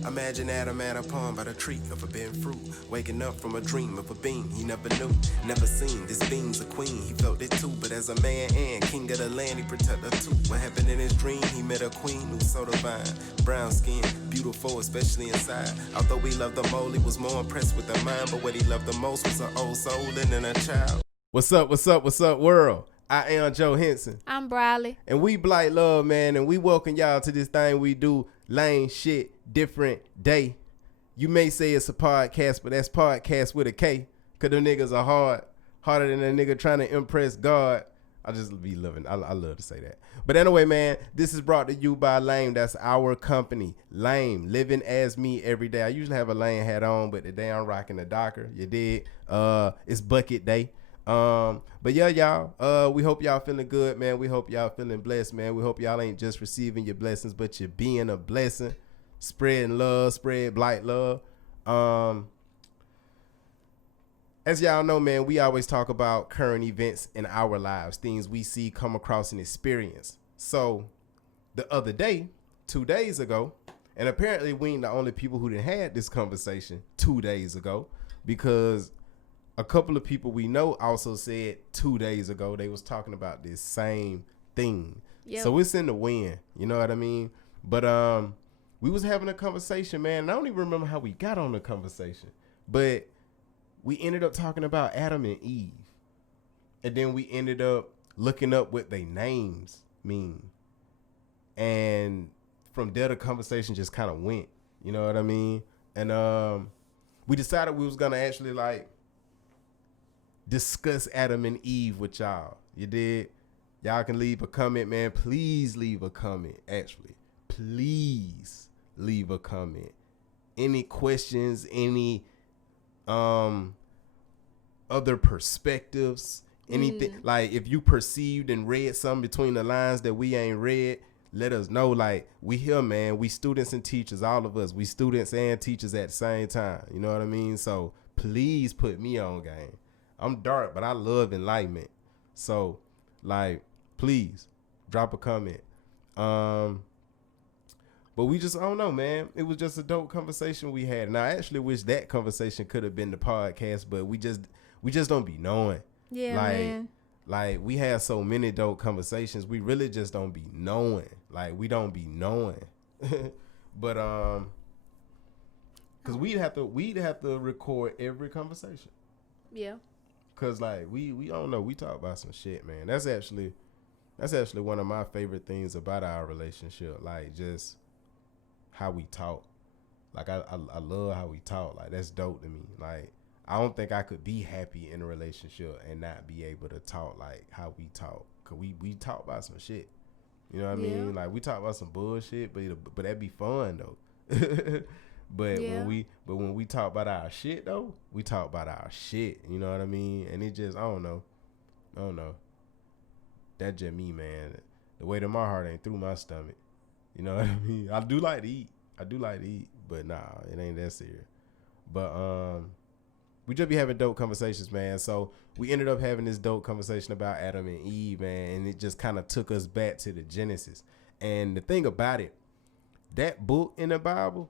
Imagine Adam at a pond by the tree of a forbidden fruit, waking up from a dream of a being he never knew, never seen. This being's a queen, he felt it too, but as a man and king of the land, he protected her too. What happened in his dream? He met a queen who was so divine, brown skin, beautiful, especially inside. Although he loved the mole, he was more impressed with her mind, but what he loved the most was her old soul and then a child. What's up, world? I am Joe Henson. I'm Briley. And we Blight Love, man, and we welcome y'all to this thing we do, Lane Shit Different Day. You may say it's a podcast, but that's podcast with a K, because them niggas are harder than a nigga trying to impress God. I just be loving, I love to say that. But anyway, man, this is brought to you by Lame. That's our company, Lame, living as me every day. I usually have a Lame hat on, but today I'm rocking the Docker. You did. It's bucket day. But yeah, y'all, we hope y'all feeling good, man. We hope y'all feeling blessed, man. We hope y'all ain't just receiving your blessings, but you're being a blessing, spreading love, spread Blight love. As y'all know, man, we always talk about current events in our lives, things we see, come across, and experience. So the other day, 2 days ago, and apparently we ain't the only people who done had this conversation 2 days ago, because a couple of people we know also said 2 days ago they was talking about this same thing. Yep. So it's in the wind, you know what I mean? But we was having a conversation, man, and I don't even remember how we got on the conversation. But we ended up talking about Adam and Eve. And then we ended up looking up what their names mean. And from there the conversation just kind of went, you know what I mean? And we decided we was gonna actually discuss Adam and Eve with y'all. You did? Y'all can leave a comment, man. Please leave a comment. Actually, please leave a comment. Any questions, any other perspectives, anything, like if you perceived and read something between the lines that we ain't read, let us know. Like, we here, man. We students and teachers, all of us. We students and teachers at the same time. You know what I mean? So please put me on game. I'm dark, but I love enlightenment. So, please drop a comment. But we just, I don't know, man. It was just a dope conversation we had. And I actually wish that conversation could have been the podcast, but we just don't be knowing. Yeah, man. Like, we have so many dope conversations. We really just don't be knowing. Like, we don't be knowing. But, because we'd have to record every conversation. Yeah. Cause we don't know, we talk about some shit, man. That's actually one of my favorite things about our relationship. Like, just how we talk. Like, I love how we talk. Like, that's dope to me. Like, I don't think I could be happy in a relationship and not be able to talk like how we talk. Cause we talk about some shit. You know what I mean? Like, we talk about some bullshit, but that'd be fun though. But when we talk about our shit though, we talk about our shit. You know what I mean? And it just, I don't know. That just me, man. The weight of my heart ain't through my stomach. You know what I mean? I do like to eat, but nah, it ain't that serious. But we just be having dope conversations, man. So we ended up having this dope conversation about Adam and Eve, man, and it just kind of took us back to the Genesis. And the thing about it, that book in the Bible,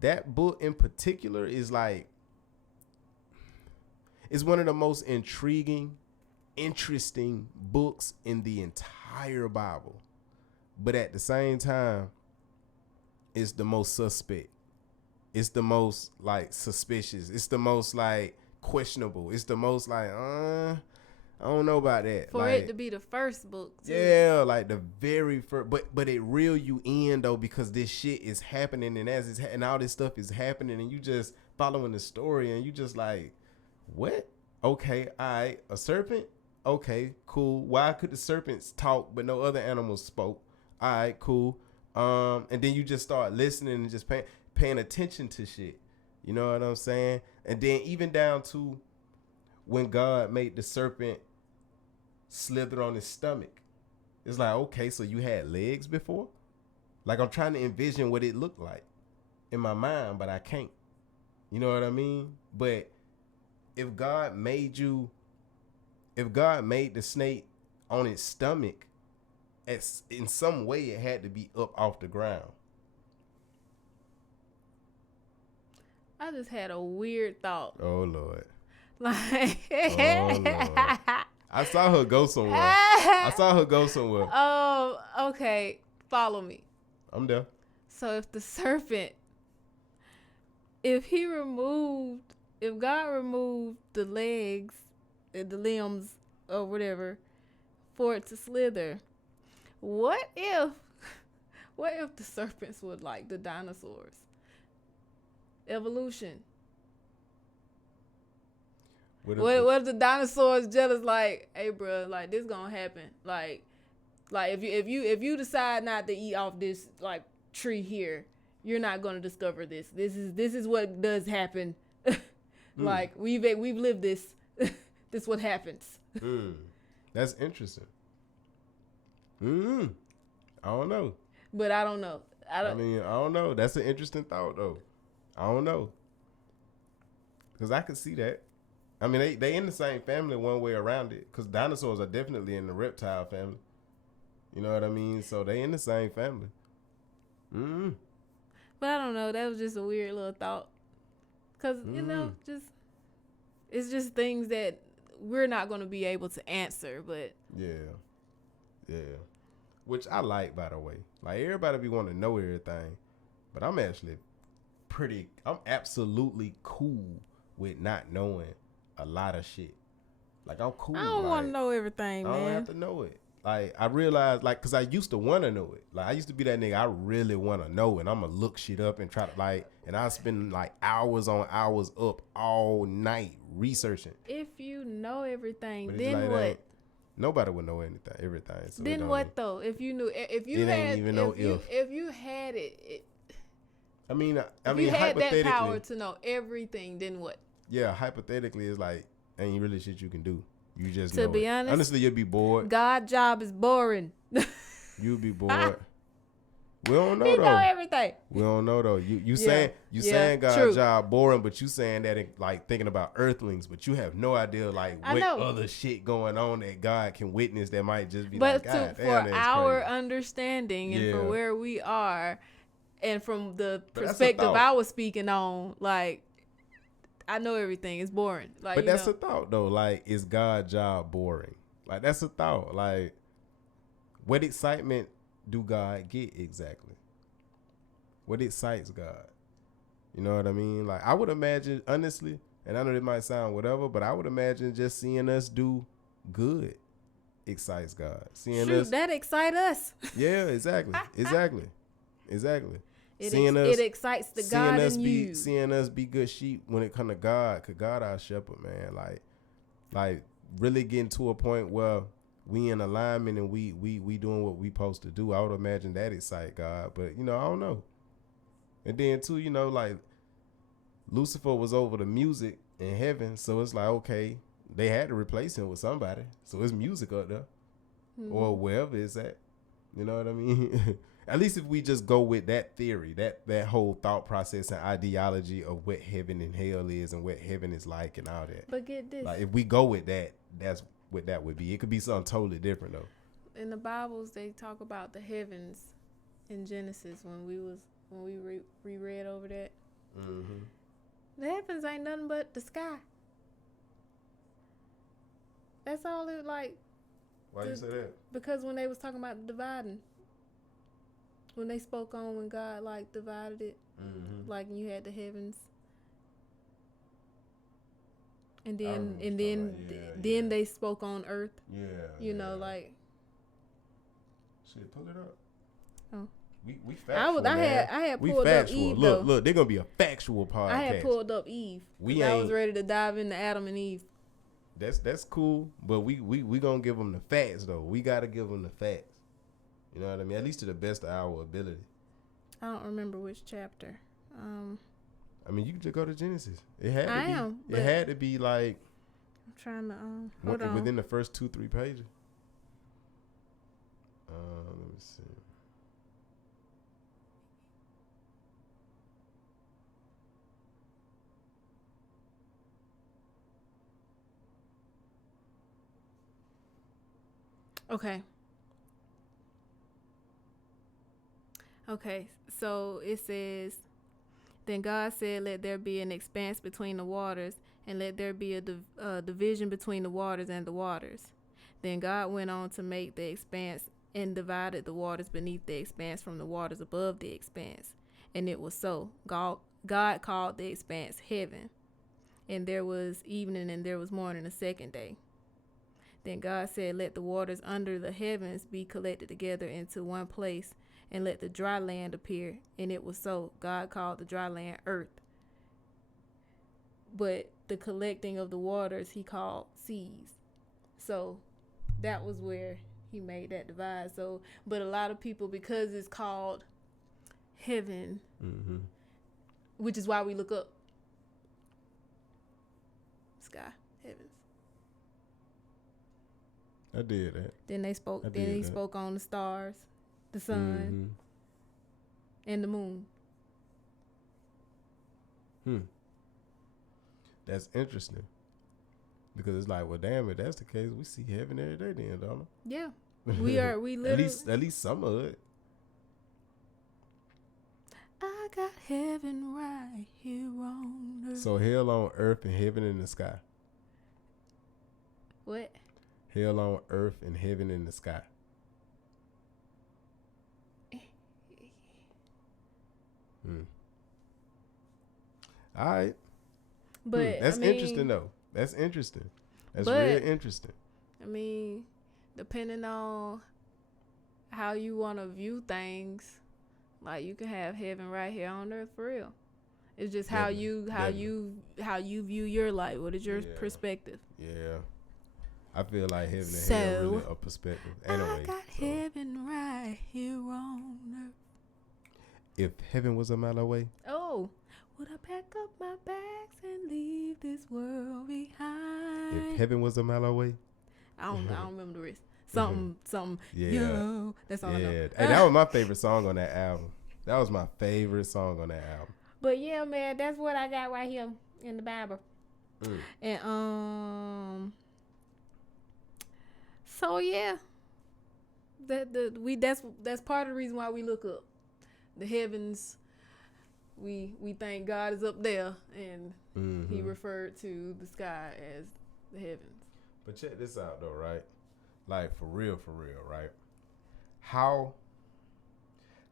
that book in particular is one of the most intriguing, interesting books in the entire Bible. But at the same time, it's the most suspect. It's the most suspicious. It's the most questionable. It's the most I don't know about that. For it to be the first book, too. Yeah, the very first. But it reel you in, though, because this shit is happening, and and all this stuff is happening, and you just following the story, and you just what? Okay, all right, a serpent? Okay, cool. Why could the serpents talk, but no other animals spoke? All right, cool. And then you just start listening and just paying attention to shit. You know what I'm saying? And then even down to when God made the serpent slither on his stomach. It's okay, so you had legs before? I'm trying to envision what it looked like in my mind, but I can't. You know what I mean? But if God made the snake on its stomach, in some way it had to be up off the ground. I just had a weird thought. Oh Lord. Like, Oh Lord. I saw her go somewhere. I saw her go somewhere. Oh, okay. Follow me. I'm there. So if the serpent, if God removed the legs, the limbs, or whatever, for it to slither, what if the serpents were like the dinosaurs? Evolution. What if the dinosaurs jealous? Like, hey, bro, like this gonna happen. Like if you decide not to eat off this like tree here, you're not gonna discover this. This is what does happen. Like we've lived this. This is what happens. That's interesting. I don't know. But I don't know. I don't know. That's an interesting thought, though. I don't know. Because I could see that. I mean, they in the same family one way around it. Because dinosaurs are definitely in the reptile family. You know what I mean? So they in the same family. But I don't know. That was just a weird little thought. Because, you know, it's just things that we're not going to be able to answer. But yeah. Which I like, by the way. Like, everybody be wanting to know everything. But I'm absolutely cool with not knowing a lot of shit. Like, I'm cool. I don't want to know everything, man. I don't have to know it. Like, I realized, like, because I used to want to know it. Like, I used to be that nigga, I really want to know, and I'm going to look shit up and try to, like, and I spend, like, hours on hours up all night researching. If you know everything, But then like what? Nobody would know everything. So then what, though? If you knew, if you had, if you had it. I mean, if you had that power to know everything, then what? Yeah, hypothetically, it's like, ain't really shit you can do. You just to be honest, honestly, you'd be bored. God's job is boring. You'd be bored. We don't know he though. Know everything. We don't know though. You saying God's job boring, but you saying that in, like thinking about earthlings, but you have no idea like what other shit going on that God can witness that might just be but like God. For our understanding and for where we are, and from the perspective I was speaking on, like. I know everything. It's boring. Like, but that's a thought, though. Like, is God's job boring? Like, that's a thought. Like, what excitement do God get exactly? What excites God? You know what I mean? Like, I would imagine, honestly, and I know it might sound whatever, but I would imagine just seeing us do good excites God. Seeing us. That excite us. Yeah, exactly. It excites the God in you. Seeing us be good sheep when it come to God, cause God our shepherd, man. Like really getting to a point where we in alignment and we doing what we supposed to do. I would imagine that excite God, but you know, I don't know. And then too, you know, like Lucifer was over the music in heaven, so it's like, okay, they had to replace him with somebody, so it's music up there or wherever it's at. You know what I mean? At least if we just go with that theory, that whole thought process and ideology of what heaven and hell is and what heaven is like and all that. But get this. Like if we go with that, that's what that would be. It could be something totally different though. In the Bibles, they talk about the heavens in Genesis when we reread over that. Mm-hmm. The heavens ain't nothing but the sky. That's all it like. Why you say that? Because when they was talking about dividing. When they spoke on when God like divided it, like you had the heavens, and then they spoke on earth. Yeah, you know, like. Shit, pull it up. Oh, we factual. I had pulled up Eve. Look, they're gonna be a factual podcast. I had pulled up Eve. I was ready to dive into Adam and Eve. That's cool, but we gonna give them the facts though. We gotta give them the facts. You know what I mean? At least to the best of our ability. I don't remember which chapter. I mean, you can just go to Genesis. It had to be like. I'm trying to hold on. Within the first 2-3 pages. Let me see. Okay, so it says, Then God said, let there be an expanse between the waters, and let there be a division between the waters and the waters. Then God went on to make the expanse and divided the waters beneath the expanse from the waters above the expanse. And it was so. God called the expanse heaven. And there was evening and there was morning the second day. Then God said, let the waters under the heavens be collected together into one place, and let the dry land appear. And it was so. God called the dry land earth. But the collecting of the waters he called seas. So that was where he made that divide. So, but a lot of people, because it's called heaven, which is why we look up. Sky, heavens. I did that. Then he spoke on the stars, the sun, and the moon. That's interesting. Because it's like, well, damn, if that's the case, we see heaven every day then, don't we? Yeah. We literally. at least some of it. I got heaven right here on earth. So hell on earth and heaven in the sky. What? Hell on earth and heaven in the sky. All right. But that's interesting though. That's interesting. That's real interesting. I mean, depending on how you want to view things, like you can have heaven right here on earth for real. It's just how you view your life. What is your perspective? Yeah. I feel like heaven and hell really a perspective. Anyway, I got heaven right here on earth. If heaven was a mile away. Oh, would I pack up my bags and leave this world behind? If heaven was a mile away. I don't remember the rest. Something. Yeah. Yo, that's all I know. Hey, that was my favorite song on that album. That was my favorite song on that album. But yeah, man, that's what I got right here in the Bible. And so yeah, that's part of the reason why we look up the heavens. We think God is up there, and he referred to the sky as the heavens. But check this out though, right? Like for real, right? How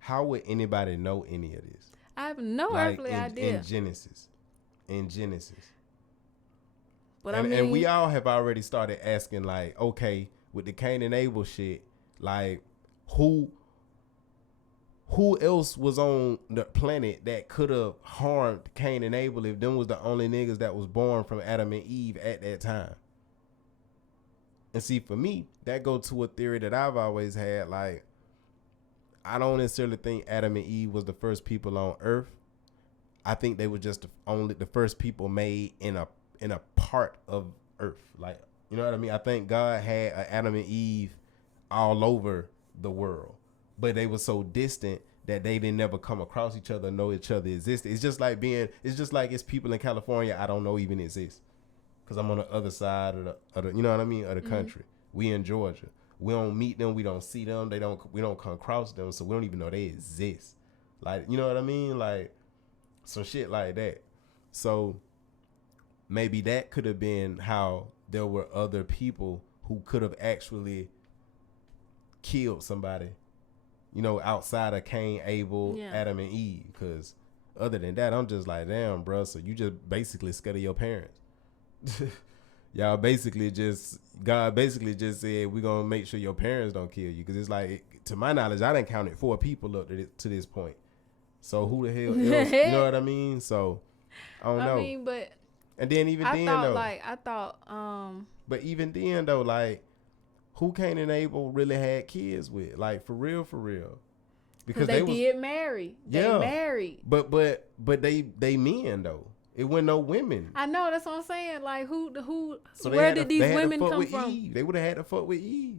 would anybody know any of this? I have no earthly idea. In Genesis. But and we all have already started asking, like, okay, with the Cain and Abel shit, like, who else was on the planet that could have harmed Cain and Abel if them was the only niggas that was born from Adam and Eve at that time? And see, for me, that go to a theory that I've always had. Like, I don't necessarily think Adam and Eve was the first people on Earth. I think they were just the first people made in a part of Earth. Like, you know what I mean? I think God had Adam and Eve all over the world, but they were so distant that they didn't never come across each other, know each other existed. It's just like it's people in California I don't know even exist. Cause I'm on the other side of the you know what I mean, of the country. We in Georgia. We don't meet them. We don't see them. We don't come across them. So we don't even know they exist. Like, you know what I mean? Like some shit like that. So maybe that could have been how there were other people who could have actually killed somebody, you know, outside of Cain, Abel, Adam, and Eve. Cause other than that, I'm just like, damn, bro. So you just basically scared of your parents. God basically just said, we're gonna make sure your parents don't kill you, because it's like, to my knowledge, I done counted 4 people up to this point. So who the hell else, you know what I mean? So I don't know. I mean, but and then but even then though, like, who Cain and Abel really had kids with? Like, for real, because they did marry. Yeah, they married. But they men though. It wasn't no women. I know, that's what I'm saying. Like, who? So where did these women come from? Eve. They would have had to fuck with Eve.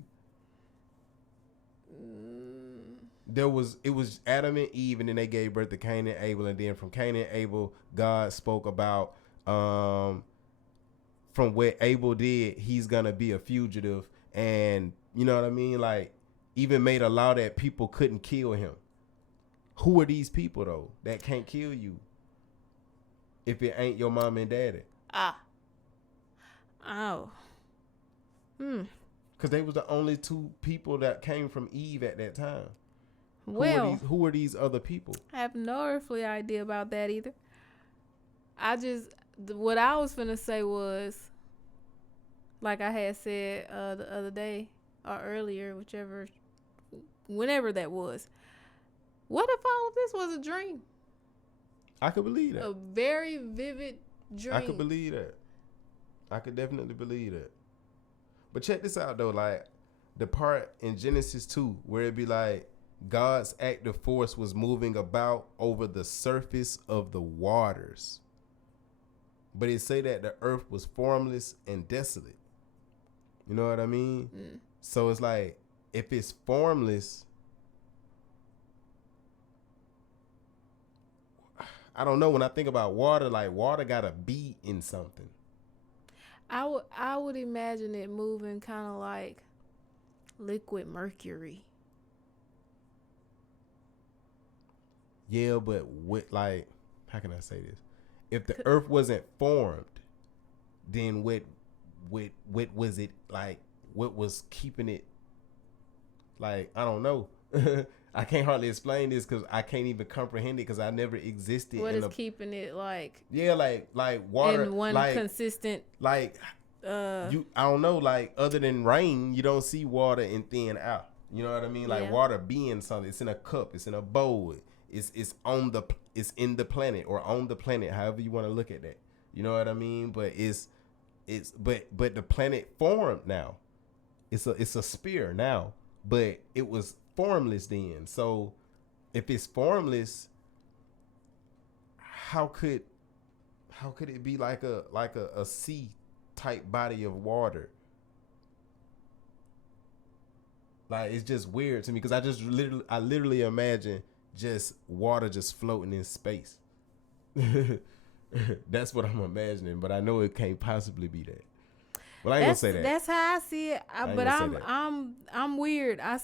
It was Adam and Eve, and then they gave birth to Cain and Abel, and then from Cain and Abel, God spoke about from what Abel did, he's gonna be a fugitive, and you know what I mean. Like, even made a law that people couldn't kill him. Who are these people though that can't kill you? if it ain't your mom and daddy? Ah. Oh. Because they was the only two people that came from Eve at that time. Well, who are these other people? I have no earthly idea about that either. What I was finna say was, like I had said the other day or earlier, whenever that was. What if all of this was a dream? I could believe that. A very vivid dream. I could believe that. I could definitely believe that. But check this out though, like the part in Genesis 2 where it be like God's active force was moving about over the surface of the waters. But it say that the earth was formless and desolate. You know what I mean? Mm. So it's like, if it's formless, I don't know. When I think about water, like water gotta be in something. I would imagine it moving kind of like liquid mercury. Yeah, but with like, how can I say this? If the earth wasn't formed, then what was it like? What was keeping it? Like, I don't know. I can't hardly explain this because I can't even comprehend it because I never existed. What is keeping it like? Yeah, like water in one like, consistent. Like I don't know. Like other than rain, you don't see water and thin out. You know what I mean? Like water being something. It's in a cup. It's in a bowl. It's in the planet or on the planet. However you want to look at that. You know what I mean? But but the planet formed now. It's a sphere now, but it was formless then. So if it's formless, how could it be like a sea type body of water? Like, it's just weird to me because I literally imagine just water just floating in space. That's what I'm imagining, but I know it can't possibly be that. Well, I ain't gonna say that. That's how I see it. But I'm weird. I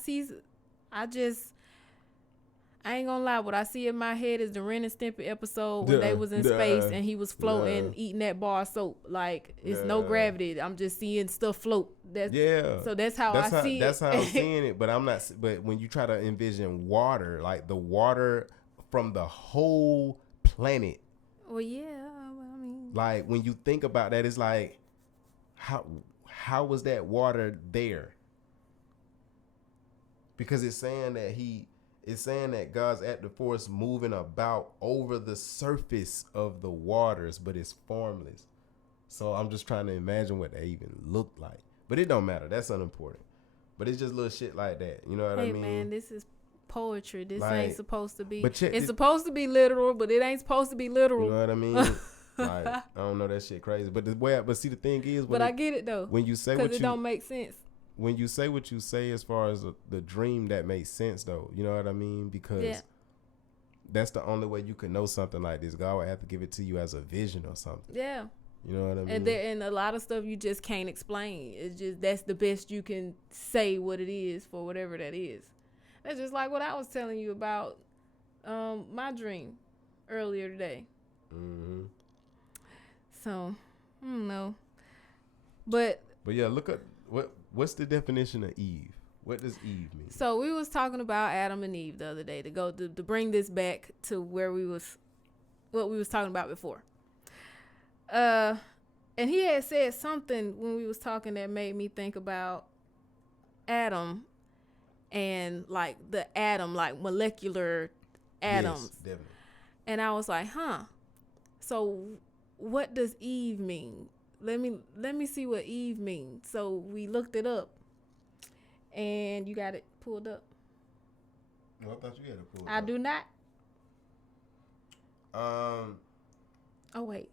ain't gonna lie. What I see in my head is the Ren and Stimpy episode when they was in space and he was floating, eating that bar of soap. Like, it's no gravity. I'm just seeing stuff float. So that's how I see it. That's how I'm seeing it. But I'm not. But when you try to envision water, like the water from the whole planet. Well, yeah. I mean, like when you think about that, it's like, how was that water there? Because it's saying that God's active force moving about over the surface of the waters, but it's formless. So I'm just trying to imagine what they even look like. But it don't matter. That's unimportant. But it's just little shit like that. You know what I mean? Hey, man, this is poetry. This ain't supposed to be. It's supposed to be literal, but it ain't supposed to be literal. You know what I mean? Like, I don't know, that shit crazy. But see, the thing is, I get it though. When you say what it don't make sense. When you say what you say as far as the dream, that makes sense though. You know what I mean? Because that's the only way you can know something like this. God would have to give it to you as a vision or something. Yeah. You know what I mean? And a lot of stuff you just can't explain. It's just, that's the best you can say what it is for whatever that is. That's just like what I was telling you about my dream earlier today. Mm-hmm. So, I don't know. But yeah, look at what's the definition of Eve? What does Eve mean? So we was talking about Adam and Eve the other day to bring this back to what we was talking about before. And he had said something when we was talking that made me think about Adam and like the atom, like molecular atoms. Yes, definitely. And I was like, so what does Eve mean? Let me see what Eve means. So we looked it up, and you got it pulled up. No, I thought you had it pulled up. I do not. Oh wait.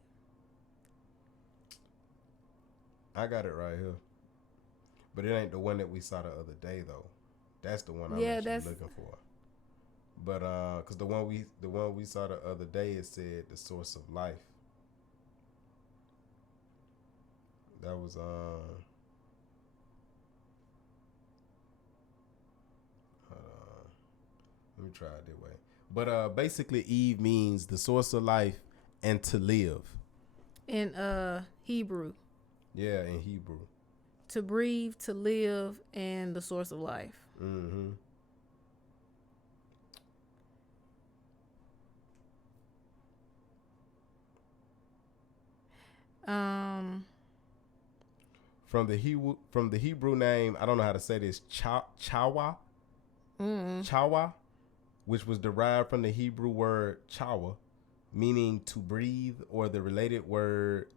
I got it right here, but it ain't the one that we saw the other day though. That's the one I'm actually looking for. But cause the one we saw the other day, it said the source of life. That was let me try it that way. But basically Eve means the source of life and to live. In Hebrew. Yeah, in Hebrew. To breathe, to live, and the source of life. Mm-hmm. From the Hebrew name, I don't know how to say this, chawa, chawa, which was derived from the Hebrew word chawa, meaning to breathe, or the related word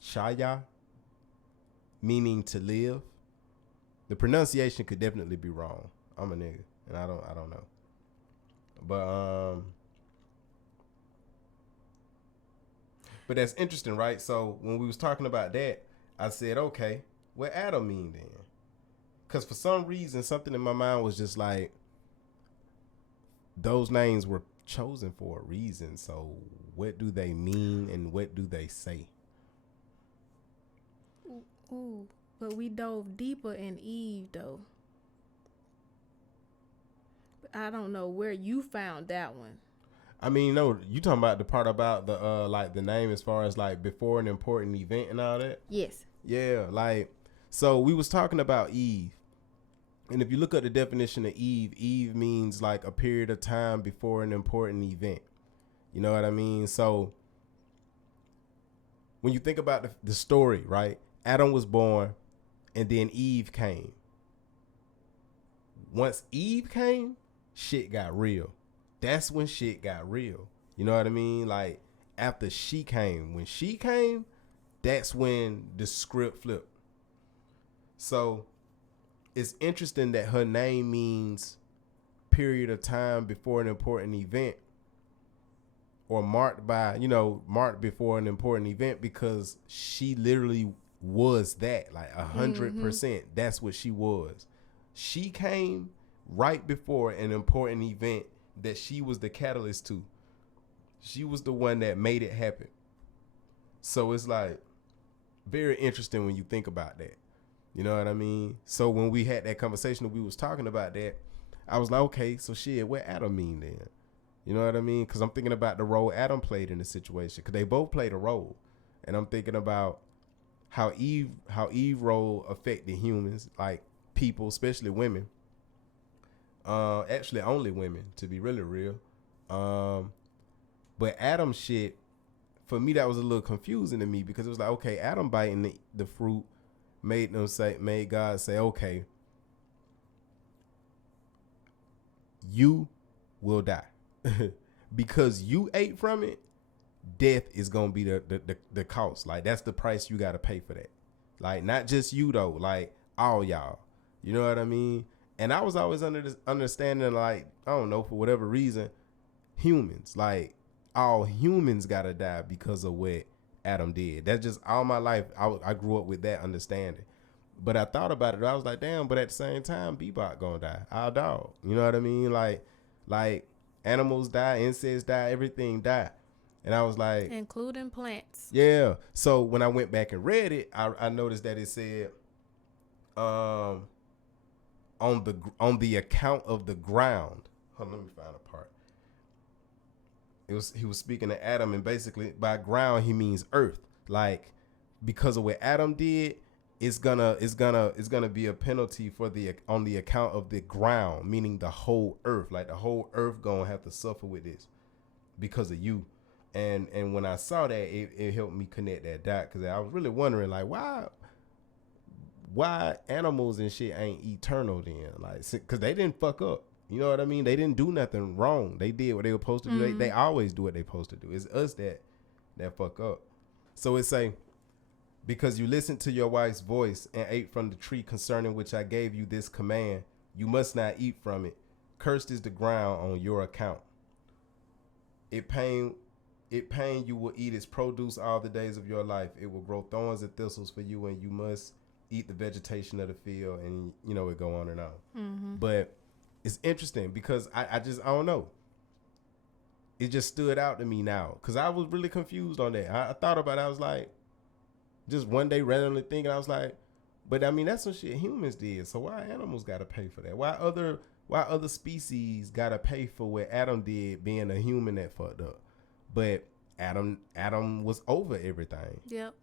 chaya, meaning to live. The pronunciation could definitely be wrong. I'm a nigga, and I don't know. But that's interesting, right? So when we was talking about that, I said, okay, what Adam mean then? Because for some reason, something in my mind was just like, those names were chosen for a reason. So what do they mean and what do they say? Ooh, but we dove deeper in Eve, though. I don't know where you found that one. I mean, no, you talking about the part about the like the name as far as like before an important event and all that? Yes. Yeah, like, so we was talking about Eve. And if you look at the definition of Eve, Eve means like a period of time before an important event. You know what I mean? So when you think about the story, right? Adam was born and then Eve came. Once Eve came, shit got real. That's when shit got real. You know what I mean? Like, after she came, when she came, that's when the script flipped. So it's interesting that her name means period of time before an important event, or marked before an important event, because she literally was that, like 100%. That's what she was. She came right before an important event that she was the catalyst to. She was the one that made it happen. So it's like very interesting when you think about that. You know what I mean? So when we had that conversation, we was talking about that, I was like, okay, so shit, what Adam mean then? You know what I mean? Because I'm thinking about the role Adam played in the situation, because they both played a role. And I'm thinking about how Eve role affected humans, like people, especially women. Actually only women, to be really real. But Adam shit, for me, that was a little confusing to me, because it was like, okay, Adam biting the fruit made God say, okay, you will die. Because you ate from it, death is gonna be the cost. Like, that's the price you gotta pay for that. Like, not just you though, like all y'all. You know what I mean? And I was always under this understanding, like, I don't know, for whatever reason, humans, like, all humans gotta die because of what Adam did. That's just all my life. I grew up with that understanding. But I thought about it. I was like, damn, but at the same time, Bebop gonna die. Our dog. You know what I mean? Like animals die, insects die, everything die. And I was like, including plants. Yeah. So when I went back and read it, I noticed that it said, on the account of the ground. Hold on, let me find a part. He was speaking to Adam, and basically by ground he means earth. Like, because of what Adam did, it's gonna be a penalty on the account of the ground, meaning the whole earth. Like, the whole earth gonna have to suffer with this because of you. And when I saw that, it helped me connect that dot, because I was really wondering, like, why animals and shit ain't eternal then? Like, because they didn't fuck up. You know what I mean? They didn't do nothing wrong. They did what they were supposed to do. They always do what they supposed to do. It's us that fuck up. So it say, because you listened to your wife's voice and ate from the tree concerning which I gave you this command, you must not eat from it. Cursed is the ground on your account. It pain you will eat its produce all the days of your life. It will grow thorns and thistles for you, and you must eat the vegetation of the field, and it go on and on. Mm-hmm. But it's interesting because I don't know. It just stood out to me now, because I was really confused on that. I thought about it. I was like, just one day randomly thinking, I was like, but I mean, that's some shit humans did. So why animals got to pay for that? Why other species got to pay for what Adam did, being a human that fucked up? But Adam was over everything. Yep.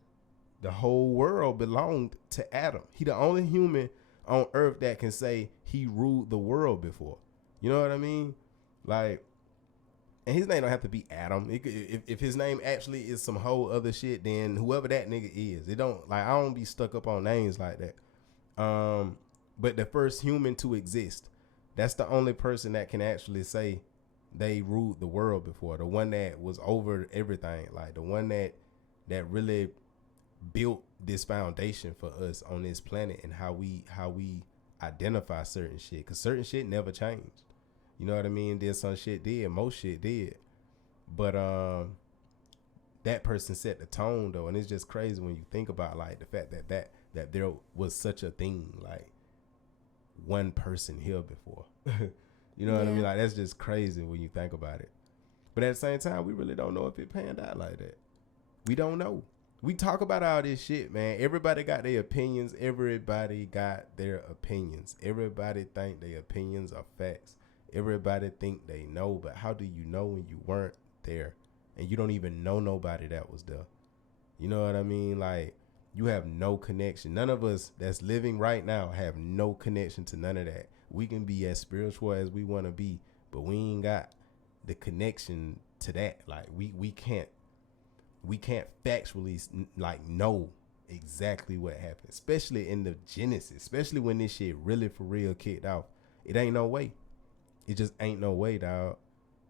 The whole world belonged to Adam. He the only human on earth that can say he ruled the world before. You know what I mean? Like, and his name don't have to be Adam. If his name actually is some whole other shit, then whoever that nigga is, it don't, like, I don't be stuck up on names like that. But the first human to exist, that's the only person that can actually say they ruled the world before. The one that was over everything, like the one that really built this foundation for us on this planet and how we identify certain shit, because certain shit never changed. You know what I mean? Then some shit did, most shit did, but that person set the tone though, and it's just crazy when you think about like the fact that there was such a thing like one person here before. You know what I mean? Like, that's just crazy when you think about it. But at the same time, we really don't know if it panned out like that. We don't know. We talk about all this shit, man. Everybody got their opinions. Everybody got their opinions. Everybody think their opinions are facts. Everybody think they know, but how do you know when you weren't there? And you don't even know nobody that was there. You know what I mean? Like, you have no connection. None of us that's living right now have no connection to none of that. We can be as spiritual as we want to be, but we ain't got the connection to that. Like, we can't factually like know exactly what happened, especially in the Genesis, especially when this shit really for real kicked off. It ain't no way. It just ain't no way, dog.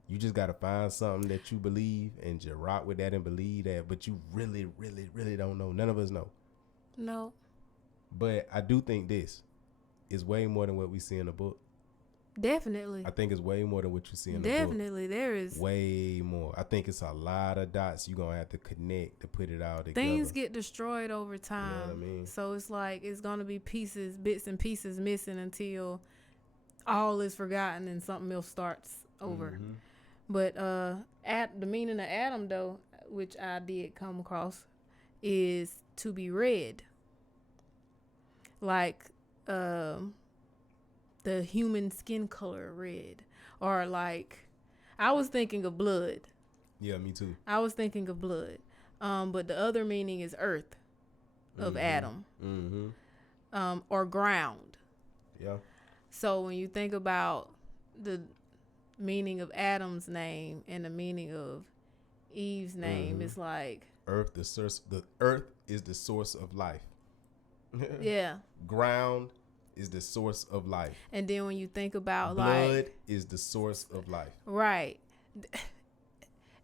You just got to find something that you believe and just rock with that and believe that, but you really, really, really don't know. None of us know. No. But I do think this is way more than what we see in the book. Definitely. I think it's way more than what you see in the book. Definitely, there is. Way more. I think it's a lot of dots you're going to have to connect to put it all together. Things get destroyed over time. You know what I mean? So it's like it's going to be bits and pieces missing until all is forgotten and something else starts over. Mm-hmm. But the meaning of Adam, though, which I did come across, is to be red. Like the human skin color red. Or like, I was thinking of blood. Yeah, me too. I was thinking of blood. But the other meaning is earth of Adam. Mm-hmm. Or ground. Yeah. So when you think about the meaning of Adam's name and the meaning of Eve's name, it's like earth. The earth is the source of life. Yeah. Ground is the source of life. And then when you think about blood is the source of life. Right.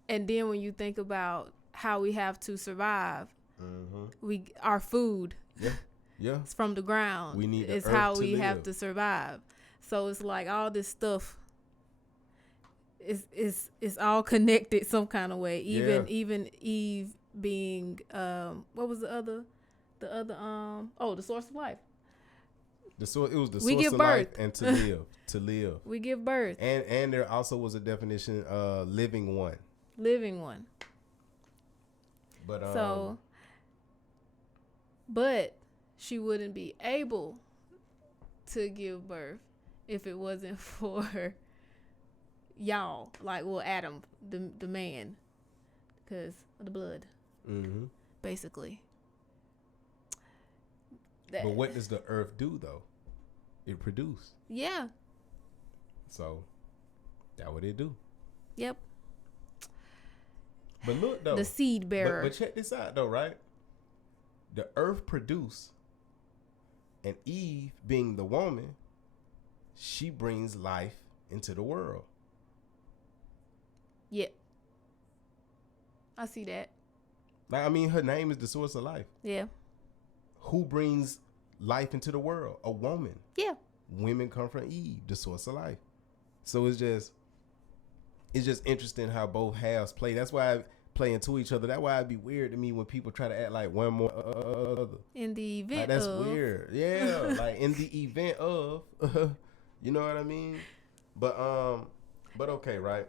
And then when you think about how we have to survive, our food. Yeah. Yeah. It's from the ground. We need the it's earth how to we live. have to survive. So it's like all this stuff is all connected some kind of way. Even Eve being what was the other the source of life. It was the we source give of birth. life and to live. We give birth. And there also was a definition living one. Living one. But but she wouldn't be able to give birth if it wasn't for y'all, like, well, Adam, the man, because of the blood, basically. But what does the earth do, though? It produce. Yeah. So, that's what it do. Yep. But look, though. The seed bearer. But check this out, though, right? The earth produce, and Eve, being the woman, she brings life into the world. Yeah. I see that. Like, I mean, her name is the source of life. Yeah. Who brings life into the world? A woman. Yeah. Women come from Eve, the source of life. So it's just interesting how both halves play. That's why I play into each other. That's why it'd be weird to me when people try to act like one more other. In the event like, that's weird. Yeah. Like in the event of, you know what I mean? But okay, right?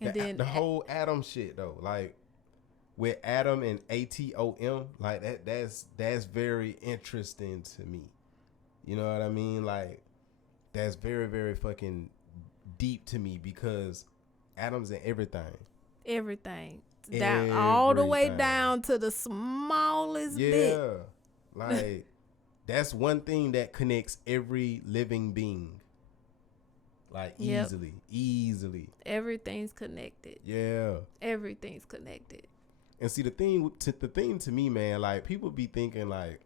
And then the whole Adam shit though, like with Adam and ATOM, like that's very interesting to me. You know what I mean? Like that's very, very fucking deep to me because Adam's in everything. Everything. down all the way Everything. down to the smallest Yeah. bit. Like, that's one thing that connects every living being. Like, Yep. easily. Everything's connected. Yeah. Everything's connected. And see, the thing to me, man, like, people be thinking like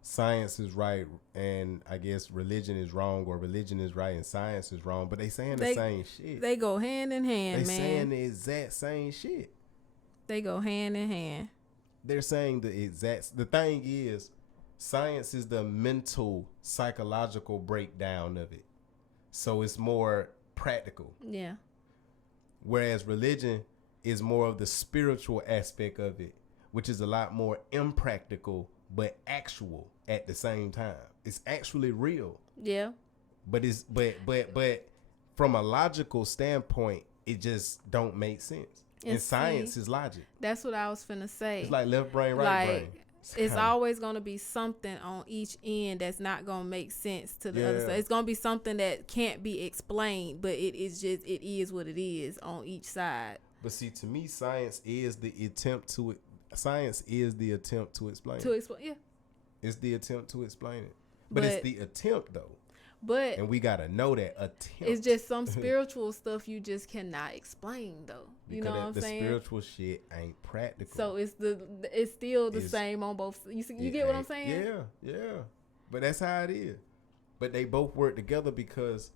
science is right and I guess religion is wrong, or religion is right and science is wrong, but they saying the same shit. They go hand in hand, They man. saying the exact same shit. They go hand in hand. They're saying the thing is, science is the mental, psychological breakdown of it. So it's more practical. Yeah. Whereas religion is more of the spiritual aspect of it, which is a lot more impractical, but actual at the same time. It's actually real. Yeah. But from a logical standpoint, it just don't make sense. And science is logic. That's what I was finna say. It's like left brain, right brain. It's always going to be something on each end that's not going to make sense to the other side. It's going to be something that can't be explained, but it is what it is on each side. But see, to me, science is the attempt to explain. Yeah. It's the attempt to explain it. But it's the attempt, though. But and we got to know that attempt. It's just some spiritual stuff you just cannot explain, though. You know what I'm saying? The spiritual shit ain't practical. So it's still the same on both. You get what I'm saying? Yeah. But that's how it is. But they both work together, because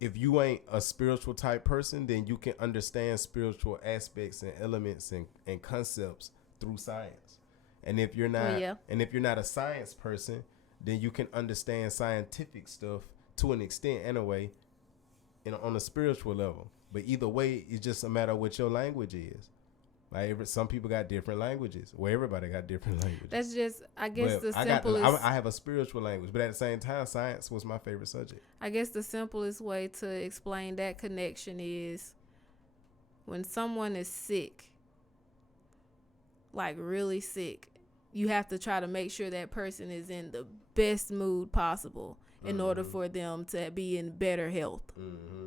if you ain't a spiritual type person, then you can understand spiritual aspects and elements and concepts through science. And if you're not, and if you're not a science person, then you can understand scientific stuff to an extent, anyway, on a spiritual level. But either way, it's just a matter of what your language is. Like, some people got different languages. Well, everybody got different languages. That's just, I guess, the simplest. I have a spiritual language, but at the same time, science was my favorite subject. I guess the simplest way to explain that connection is when someone is sick, like really sick, you have to try to make sure that person is in the best mood possible in order for them to be in better health. Mm-hmm.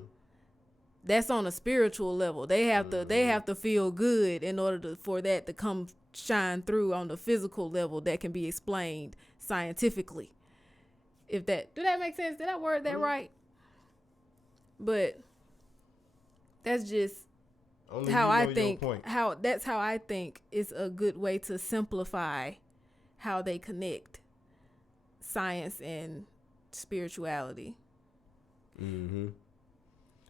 That's on a spiritual level. They have to feel good in order for that to come shine through on the physical level that can be explained scientifically. Do that make sense? Did I word that right? But that's just Only how I think. That's how I think is a good way to simplify how they connect science and spirituality. Mm-hmm.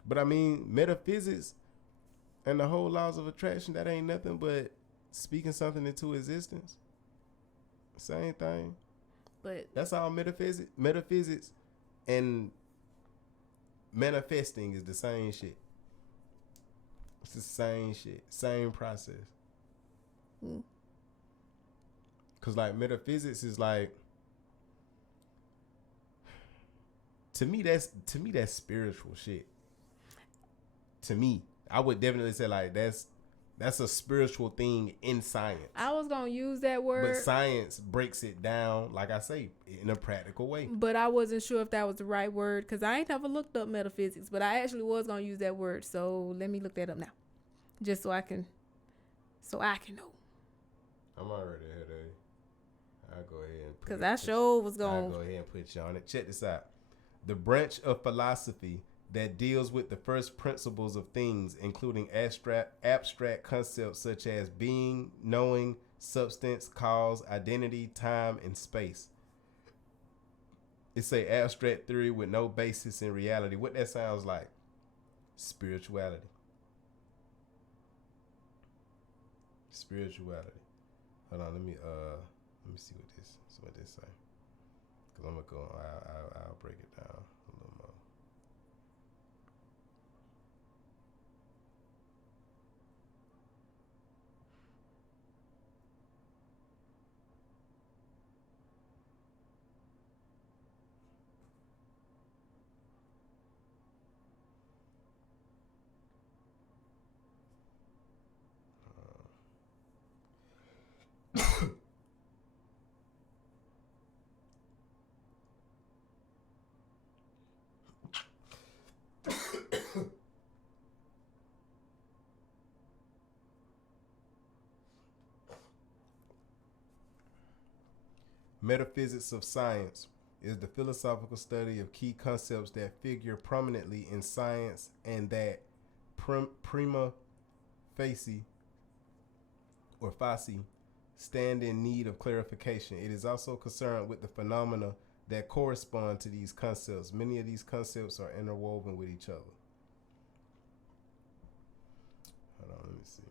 But I mean, metaphysics and the whole laws of attraction, that ain't nothing but speaking something into existence. Same thing. But that's all metaphysics and manifesting is the same shit. It's the same shit, same process. Cause like metaphysics is like, to me that's spiritual shit. To me, I would definitely say like that's a spiritual thing in science. I was gonna use that word, but science breaks it down, like I say, in a practical way. But I wasn't sure if that was the right word, because I ain't never looked up metaphysics, but I actually was gonna use that word. So let me look that up now, just so I can know. I'm already ahead of you. I'll go ahead and because I sure was I'll go ahead and put you on it. Check this out. The branch of philosophy that deals with the first principles of things, including abstract concepts such as being, knowing, substance, cause, identity, time, and space. It's an abstract theory with no basis in reality. What that sounds like? Spirituality. Hold on, let me see what this say. Cause I'm gonna go. I'll break it down a little more. Metaphysics of science is the philosophical study of key concepts that figure prominently in science and that prima facie or facie stand in need of clarification. It is also concerned with the phenomena that correspond to these concepts. Many of these concepts are interwoven with each other. Hold on, let me see.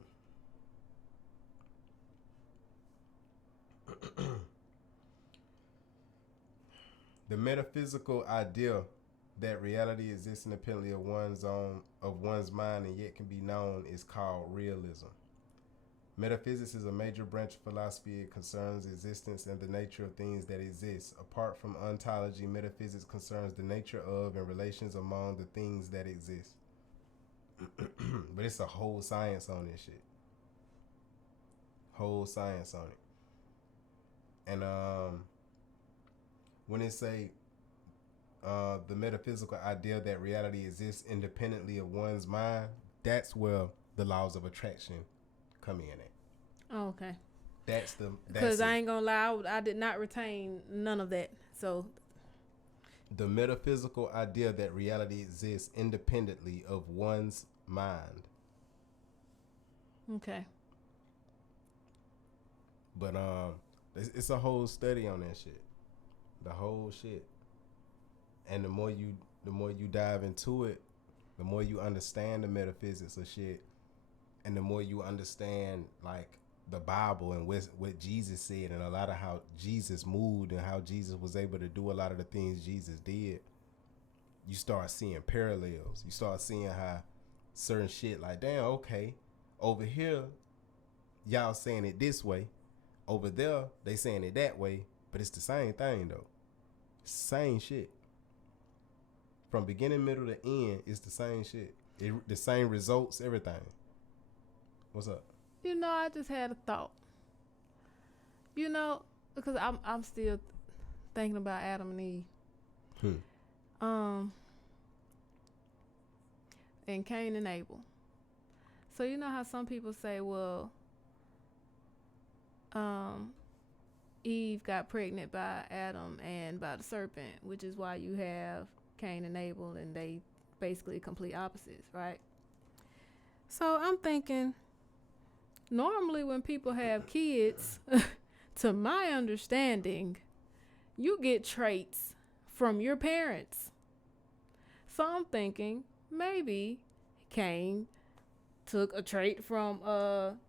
The metaphysical idea that reality exists independently of one's mind and yet can be known is called realism. Metaphysics is a major branch of philosophy. It concerns existence and the nature of things that exist. Apart from ontology, metaphysics concerns the nature of and relations among the things that exist. But it's a whole science on this shit. Whole science on it. And when it say the metaphysical idea that reality exists independently of one's mind, that's where the laws of attraction come in at. Oh, okay. That's because I ain't gonna lie, I did not retain none of that. So the metaphysical idea that reality exists independently of one's mind. Okay. But it's a whole study on that shit. The whole shit. And the more you dive into it, the more you understand the metaphysics of shit, and the more you understand like the Bible and what Jesus said, and a lot of how Jesus moved and how Jesus was able to do a lot of the things Jesus did, you start seeing parallels. You start seeing how certain shit like, damn, okay, over here y'all saying it this way, over there they saying it that way, but it's the same thing though. Same shit. From beginning, middle to end, it's the same shit. The same results, everything. What's up? You know, I just had a thought. You know, because I'm still thinking about Adam and Eve. And Cain and Abel. So you know how some people say, well, Eve got pregnant by Adam and by the serpent, which is why you have Cain and Abel, and they basically complete opposites, right? So I'm thinking, normally when people have kids, to my understanding, you get traits from your parents. So I'm thinking maybe Cain took a trait from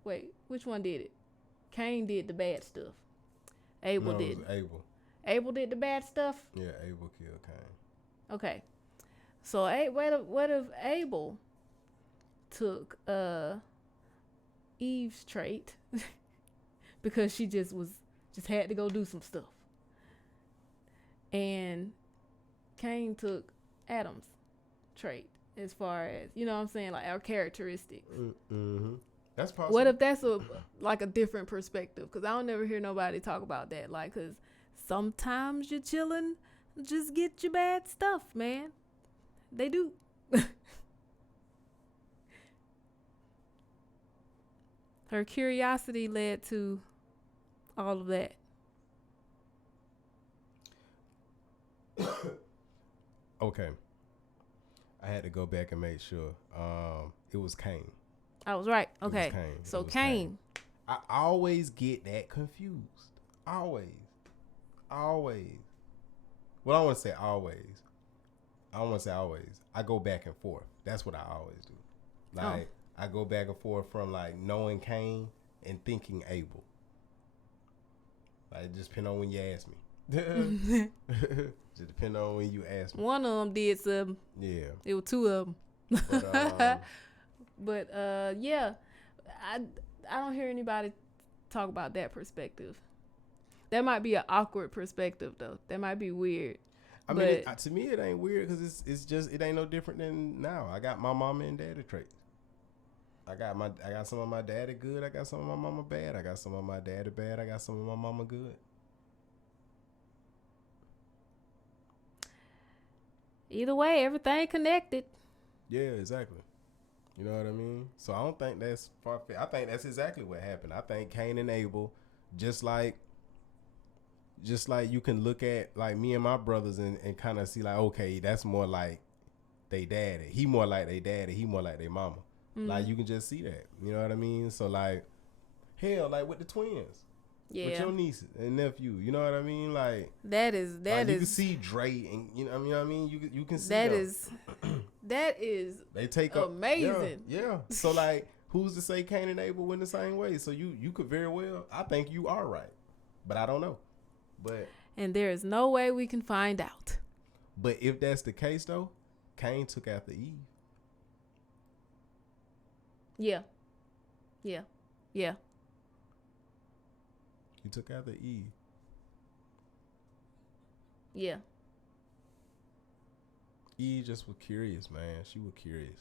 wait, which one did it? Cain did the bad stuff. Abel did. Abel. Abel did the bad stuff? Yeah, Abel killed Cain. Okay. So what if Abel took Eve's trait because she just had to go do some stuff, and Cain took Adam's trait as far as, you know what I'm saying, like our characteristics. Mm-hmm. That's possible. What if that's a different perspective? Because I don't never hear nobody talk about that. Like, because sometimes you're chilling, just get your bad stuff, man. They do. Her curiosity led to all of that. Okay. I had to go back and make sure. It was Cain. I was right. Okay. It was Cain. So Cain. I always get that confused. Always. Well, I don't want to say always. I go back and forth. That's what I always do. Like, I go back and forth from like knowing Cain and thinking Abel. Like, it just depends on when you ask me. Just depend on when you ask me. One of them did some. Yeah. It was two of them. But yeah, I don't hear anybody talk about that perspective. That might be an awkward perspective though. That might be weird. I mean, to me, it ain't weird because it's just, it ain't no different than now. I got my mama and daddy traits. I got some of my daddy good. I got some of my mama bad. I got some of my daddy bad. I got some of my mama good. Either way, everything connected. Yeah, exactly. You know what I mean? So I don't think that's far-fetched. I think that's exactly what happened. I think Cain and Abel, just like, just like you can look at like me and my brothers and kind of see like, okay, that's more like they daddy. He more like they daddy. He more like they mama. Like you can just see that. You know what I mean? So like, hell, like with the twins. Yeah. With your niece and nephew. You know what I mean? Like that is you can see Dre and you know what I mean? You can see that is they take amazing. Yeah. So like, who's to say Cain and Abel went the same way? So you could very well. I think you are right, but I don't know. And there is no way we can find out. But if that's the case, though, Cain took after Eve. Yeah. Yeah. Yeah. He took after Eve. Yeah. Eve just was curious, man. She was curious.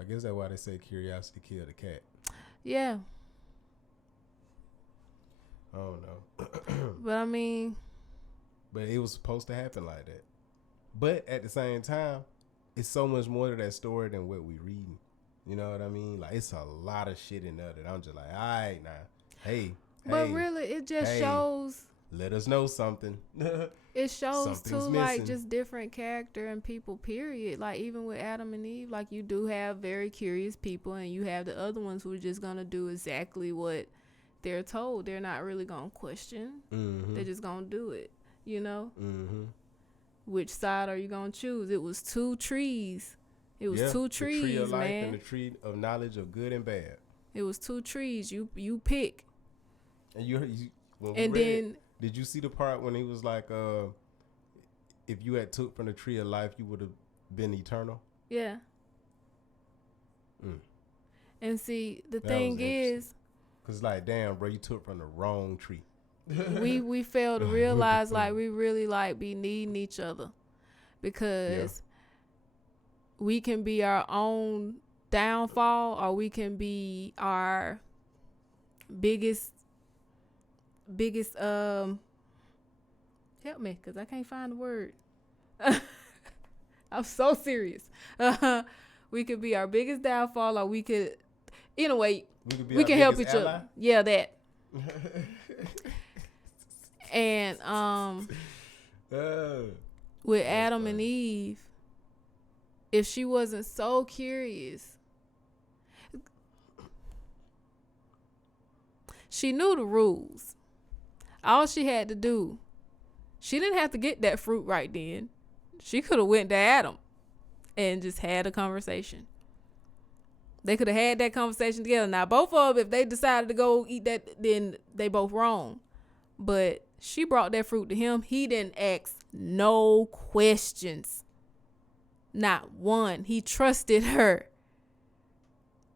I guess that's why they say curiosity killed the cat. Yeah. I don't know. But I mean, but it was supposed to happen like that. But at the same time, it's so much more to that story than what we reading. You know what I mean? Like, it's a lot of shit in there that I'm just like, all right, now, hey. But really, it just shows. Let us know something. It shows too, missing. like, just different character and people, period. Like, even with Adam and Eve, like, you do have very curious people, and you have the other ones who are just gonna do exactly what they're told. They're not really gonna question. Mm-hmm. They're just gonna do it. You know. Mm-hmm. Which side are you gonna choose? It was two trees. It was two trees, the tree of life man. and the tree of knowledge of good and bad. It was two trees. You pick. And did you see the part when he was like, if you had took from the tree of life, you would have been eternal? Yeah. Mm. And see, the thing is, because like, damn, bro, you took from the wrong tree. we fail to realize like we really like be needing each other, because we can be our own downfall, or we can be our biggest help me, because I can't find the word. I'm so serious. We could be our biggest downfall, or we could, in a way, we can help each other. Yeah, that. And with Adam and Eve, if she wasn't so curious, she knew the rules. All she had to do, she didn't have to get that fruit right then. She could have went to Adam and just had a conversation. They could have had that conversation together. Now, both of them, if they decided to go eat that, then they both wrong. But she brought that fruit to him. He didn't ask no questions. Not one. He trusted her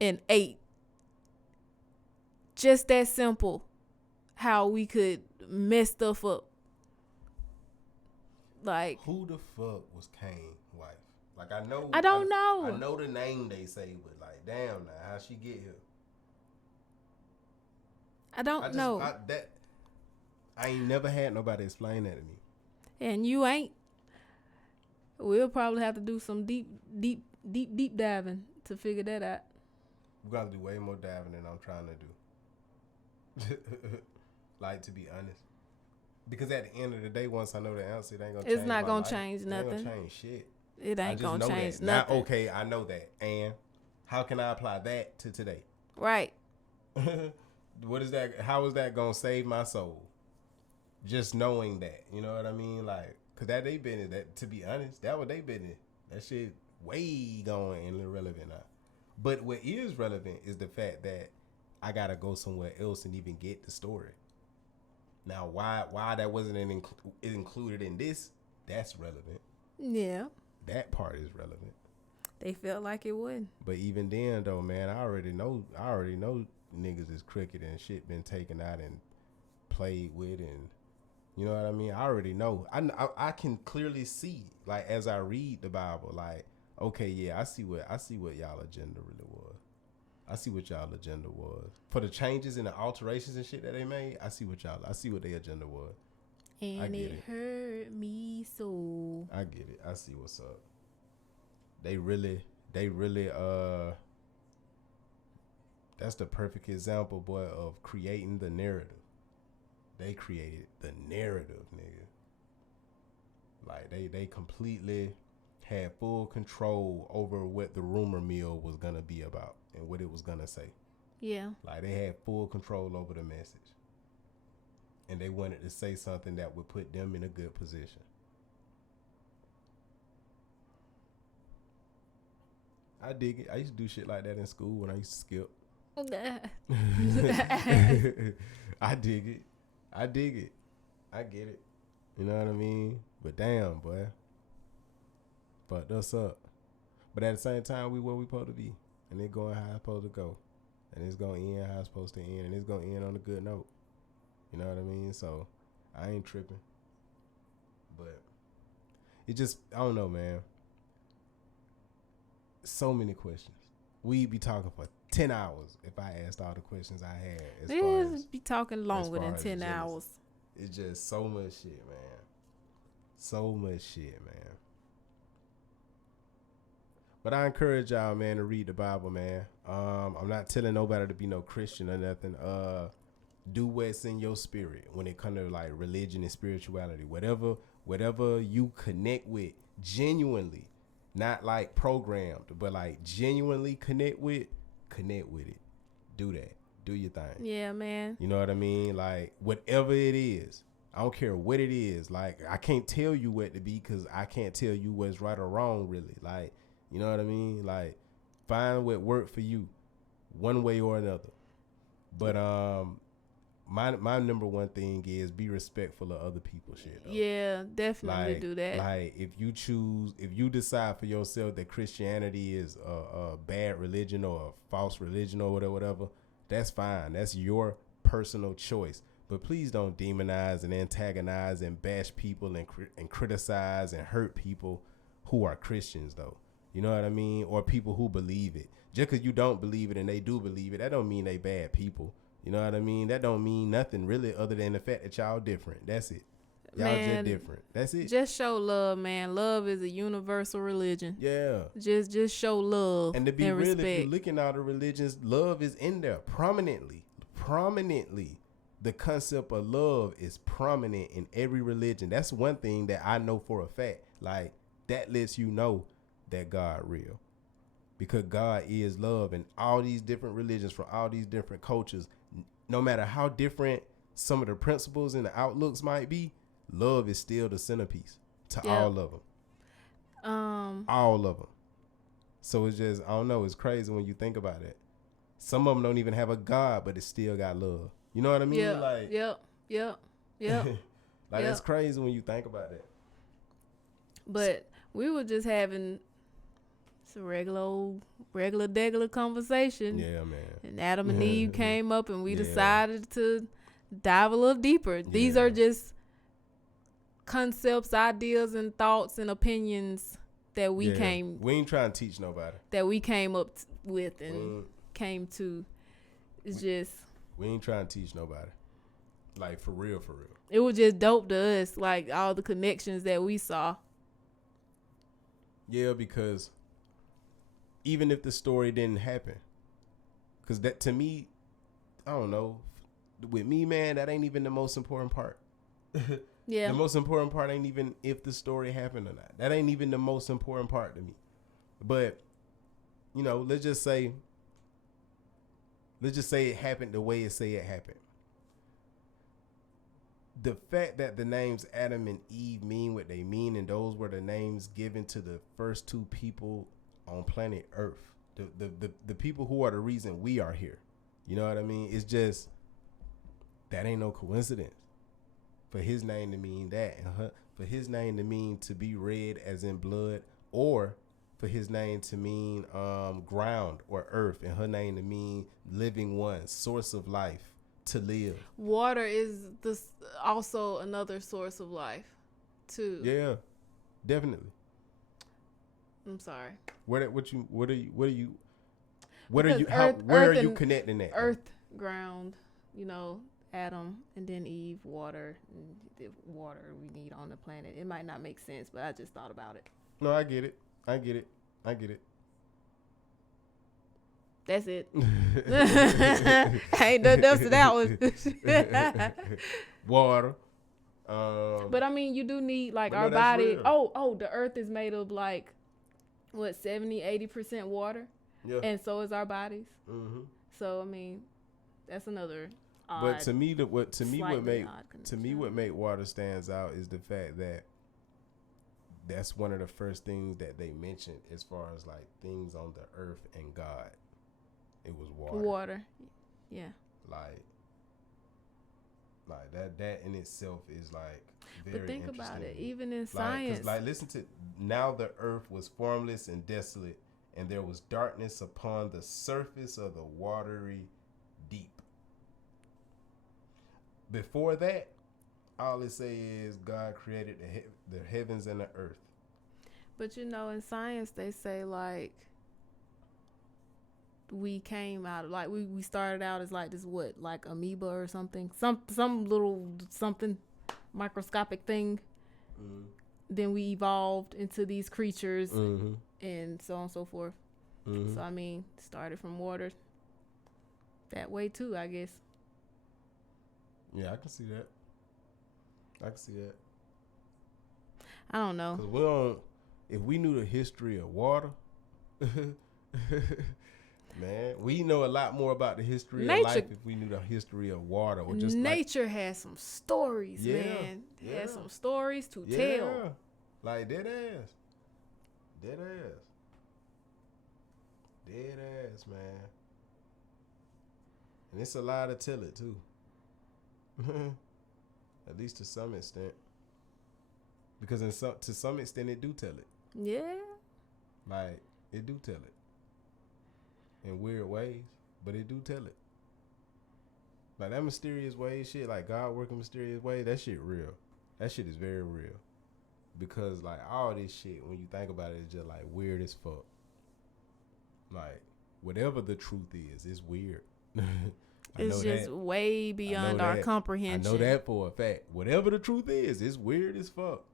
and ate. Just that simple. How we could mess stuff up. Like, who the fuck was Cain's wife? Like, I know. I don't know. I know the name they say, but like, damn, now how she get here? I don't know. I ain't never had nobody explain that to me. And you ain't. We'll probably have to do some deep diving to figure that out. We're gonna do way more diving than I'm trying to do. Like, to be honest. Because at the end of the day, once I know the answer, it ain't gonna change. It's not gonna change nothing. It ain't gonna change shit. It ain't gonna change nothing. Now, okay, I know that. And how can I apply that to today? Right. What is that? How is that gonna save my soul? Just knowing that, you know what I mean? Like, cause that they business. That, to be honest, that what they business. That shit way going and irrelevant now. But what is relevant is the fact that I gotta go somewhere else and even get the story. Now, why that wasn't included in this? That's relevant. Yeah. That part is relevant. They felt like it would. But even then, though, man, I already know niggas is crooked and shit been taken out and played with, and you know what I mean. I already know. I can clearly see, like, as I read the Bible, like, okay, yeah, I see what y'all agenda really was. I see what y'all agenda was for the changes and the alterations and shit that they made. I see what their agenda was. And it hurt me so. I get it. I see what's up. They really that's the perfect example, boy, of creating the narrative. They created the narrative, nigga. Like they completely had full control over what the rumor mill was gonna be about and what it was gonna say. Yeah. Like they had full control over the message. And they wanted to say something that would put them in a good position. I dig it. I used to do shit like that in school when I used to skip. I dig it. I dig it. I get it. You know what I mean? But damn, boy. Fucked us up. But at the same time, we where we supposed to be. And it going how it's supposed to go. And it's going to end how it's supposed to end. And it's going to end on a good note. You know what I mean? So, I ain't tripping. But it just, I don't know, man. So many questions. We'd be talking for 10 hours if I asked all the questions I had. We'd be talking longer than 10 hours. It's just so much shit, man. So much shit, man. But I encourage y'all, man, to read the Bible, man. I'm not telling nobody to be no Christian or nothing. Do what's in your spirit when it comes to like religion and spirituality. Whatever you connect with genuinely, not like programmed, but like genuinely connect with it. Do that. Do your thing. Yeah, man. You know what I mean? Like whatever it is. I don't care what it is. Like I can't tell you what to be because I can't tell you what's right or wrong really. Like, you know what I mean? Like find what worked for you one way or another. But my number one thing is be respectful of other people's shit, though. Yeah, definitely do that. Like if you decide for yourself that Christianity is a bad religion or a false religion or whatever, that's fine. That's your personal choice. But please don't demonize and antagonize and bash people and criticize and hurt people who are Christians, though. You know what I mean? Or people who believe it. Just because you don't believe it and they do believe it, that don't mean they bad people. You know what I mean? That don't mean nothing really other than the fact that y'all different. That's it. Y'all just different. That's it. Just show love, man. Love is a universal religion. Yeah. Just show love and to be real, respect. If you look in all the religions, love is in there prominently. The concept of love is prominent in every religion. That's one thing that I know for a fact. Like that lets you know that God real. Because God is love, and all these different religions from all these different cultures, no matter how different some of the principles and the outlooks might be, love is still the centerpiece to all of them. All of them. So it's just, I don't know, it's crazy when you think about it. Some of them don't even have a God, but it still got love. You know what I mean? Yeah. Like, yep. Like, that's crazy when you think about it. But we were just having some regular degular conversation. Yeah, man. And Adam and Eve came up and we decided to dive a little deeper. Yeah. These are just concepts, ideas, and thoughts and opinions that we ain't trying to teach nobody. That we came up with and came to. We ain't trying to teach nobody. Like, for real. It was just dope to us, like, all the connections that we saw. Yeah, because even if the story didn't happen, because that, to me, I don't know, with me, man, that ain't even the most important part. Yeah. The most important part ain't even if the story happened or not. That ain't even the most important part to me. But, you know, let's just say it happened the way it say it happened. The fact that the names Adam and Eve mean what they mean, and those were the names given to the first two people on planet Earth, the people who are the reason we are here. You know what I mean? It's just, that ain't no coincidence. For his name to mean that, and for his name to mean to be red as in blood, or for his name to mean ground or earth, and her name to mean living one, source of life, to live. Water is also another source of life, too. Yeah, definitely. I'm sorry. Where are you connecting that? Earth, ground, you know, Adam, and then Eve, water, and the water we need on the planet. It might not make sense, but I just thought about it. No, I get it. That's it. Ain't nothing else to that one. Water. But I mean, you do need like But our no, that's body. real. Oh, the earth is made of like what 70-80% water, Yeah. and so is our bodies. Mm-hmm. So I mean, that's another odd. But to me, what slightly odd connection. what make water stands out is the fact that that's one of the first things that they mentioned as far as like things on the earth and God. It was water. Water, yeah. Like that in itself is like very But think interesting. about it. Even in Like, 'cause, science, like listen to now the earth was formless and desolate, and there was darkness upon the surface of the watery deep. Before that, all it say is God created the heavens and the earth. but you know, in science, they say like we came out like we started out as like this like amoeba or something, some little something microscopic thing. Mm-hmm. Then we evolved into these creatures, Mm-hmm. and so on and so forth. Mm-hmm. So I mean, started from water that way too, I guess. Yeah, I can see that. I don't know. Cause we don't. If we knew the history of water, man, we know a lot more about the history of life if we knew the history of water. Or just nature has some stories, Yeah, man. It yeah. has some stories to yeah, tell. like dead ass, man. And it's a lie to tell it too. At least to some extent, because to some extent it do tell it. Yeah. Like it do tell it in weird ways, but it do tell it. Like that mysterious way shit, like God working mysterious way, that shit real. That shit is very real. Because like all this shit, when you think about it, is just like weird as fuck. Like whatever the truth is, it's weird. It's just way beyond our comprehension. I know that for a fact. Whatever the truth is, it's weird as fuck.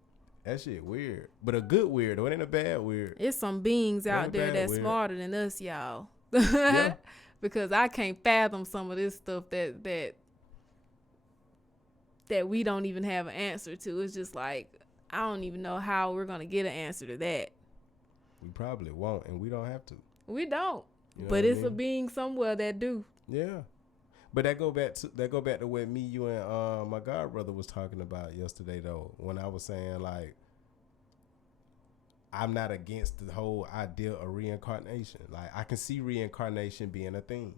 That shit weird. But a good weird, though. It ain't a bad weird. It's some beings out there that's weird. smarter than us, y'all. Yeah. Because I can't fathom some of this stuff that we don't even have an answer to. It's just like, I don't even know how we're going to get an answer to that. We probably won't, and we don't have to. We don't. You know but what I it's a mean? being somewhere that do. Yeah. But that go back to what me, you, and my god brother was talking about yesterday though. When I was saying like, I'm not against the whole idea of reincarnation. Like I can see reincarnation being a thing.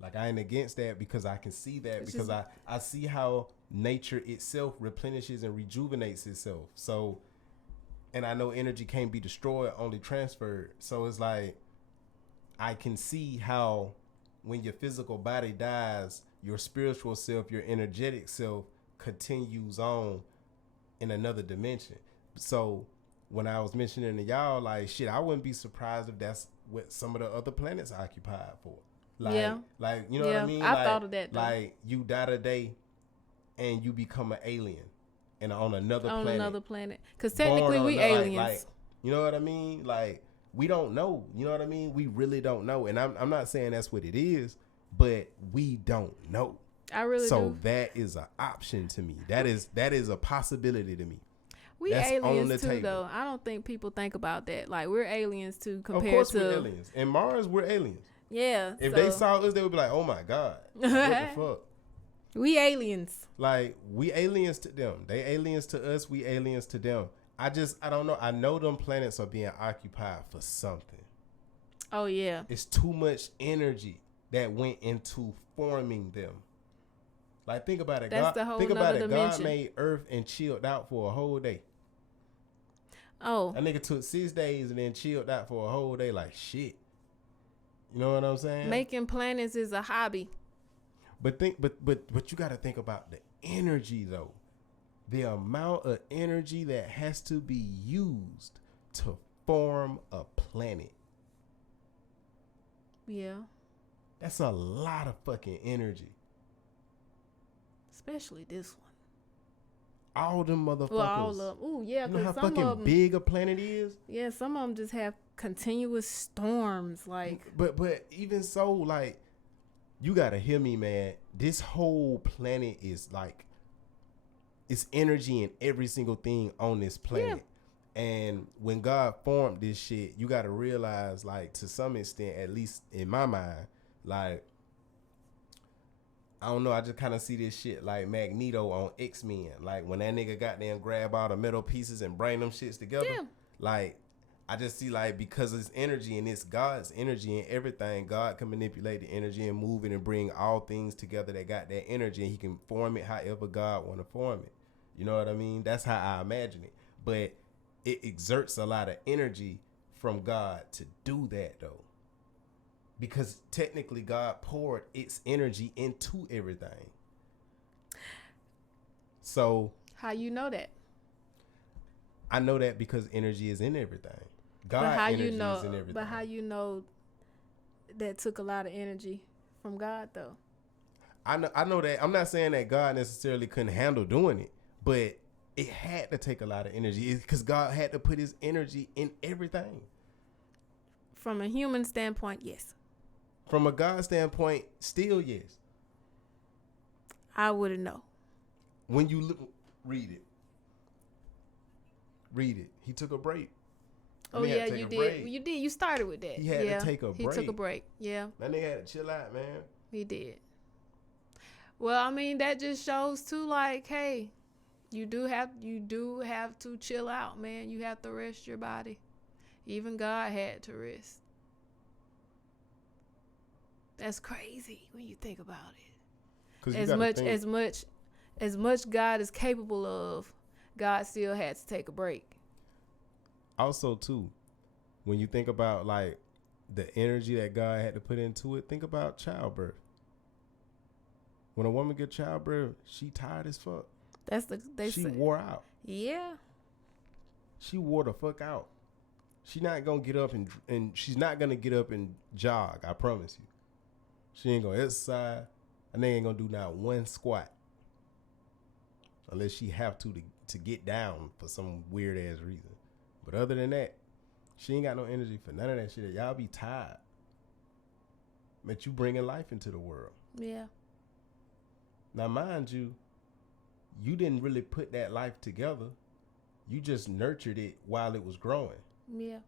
Like I ain't against that because I can see that It's because just- I see how nature itself replenishes and rejuvenates itself. So, and I know energy can't be destroyed, only transferred. So it's like I can see how when your physical body dies, your spiritual self, your energetic self continues on in another dimension. So when I was mentioning to y'all, like shit, I wouldn't be surprised if that's what some of the other planets are occupied for. Like, Yeah. like you know what I mean? I Like, thought of that, though. Like you die today, and you become an alien, and on another On planet. another planet. Because Born technically on we another- aliens. like, you know what I mean? Like we don't know. You know what I mean? We really don't know. And I'm not saying that's what it is, but we don't know. I really So do. that is an option to me. That is a possibility to me. We that's on the aliens too, table. though. I don't think people think about that. Like, we're aliens too Of compared course to... we're aliens. In Mars, we're aliens. Yeah. If so they saw us, they would be like, "Oh my god, what the fuck?" we aliens. Like we aliens to them. They aliens to us. We aliens to them. I don't know. I know them planets are being occupied for something. Oh, yeah. It's too much energy that went into forming them. Like think about it. That's the whole think about nother it. dimension. God made Earth and chilled out for a whole day. Oh, That nigga took 6 days and then chilled out for a whole day. Like shit. You know what I'm saying? making planets is a hobby. But you got to think about the energy though. The amount of energy that has to be used to form a planet. Yeah. That's a lot of fucking energy. Especially this one. All them motherfuckers. Well, all of them. Ooh, yeah, You know how because some fucking of them... big a planet is? Yeah, some of them just have continuous storms. Like, but even so, like, you gotta hear me, man. This whole planet is like, it's energy in every single thing on this planet. And when God formed this shit, you gotta realize, like, to some extent, at least in my mind, like, I don't know, I just kind of see this shit like Magneto on X-Men. Like, when that nigga got there and grab all the metal pieces and bring them shits together. Yeah. Like, I just see, like, because it's energy and it's God's energy and everything, God can manipulate the energy and move it and bring all things together that got that energy, and he can form it however God want to form it. You know what I mean? That's how I imagine it. But it exerts a lot of energy from God to do that, though. Because technically God poured its energy into everything. So how you know that? I know that because energy is in everything. God But how energy you know? is in everything. But how you know that took a lot of energy from God, though? I know that. I'm not saying that God necessarily couldn't handle doing it, but it had to take a lot of energy because God had to put his energy in everything. From a human standpoint, yes. From a God standpoint, still yes. I wouldn't know. When you look, read it. Read it. He took a break. Oh yeah, you did. Break. You did. You started with that. He had to take a break. He took a break. Yeah. That nigga had to chill out, man. He did. Well, I mean, that just shows too, like, hey, you do have to chill out, man. You have to rest your body. Even God had to rest. That's crazy when you think about it. As much God is capable of, God still had to take a break. Also, too, when you think about, like, the energy that God had to put into it, think about childbirth. When a woman gets childbirth, she tired as fuck. She wore out. Yeah. She wore the fuck out. She not gonna get up and she's not gonna get up and jog. I promise you. She ain't gonna exercise. And they ain't gonna do not one squat. Unless she have to get down for some weird ass reason. But other than that, she ain't got no energy for none of that shit. Y'all be tired. But you bringing life into the world. Yeah. Now, mind you, you didn't really put that life together. You just nurtured it while it was growing. Yeah.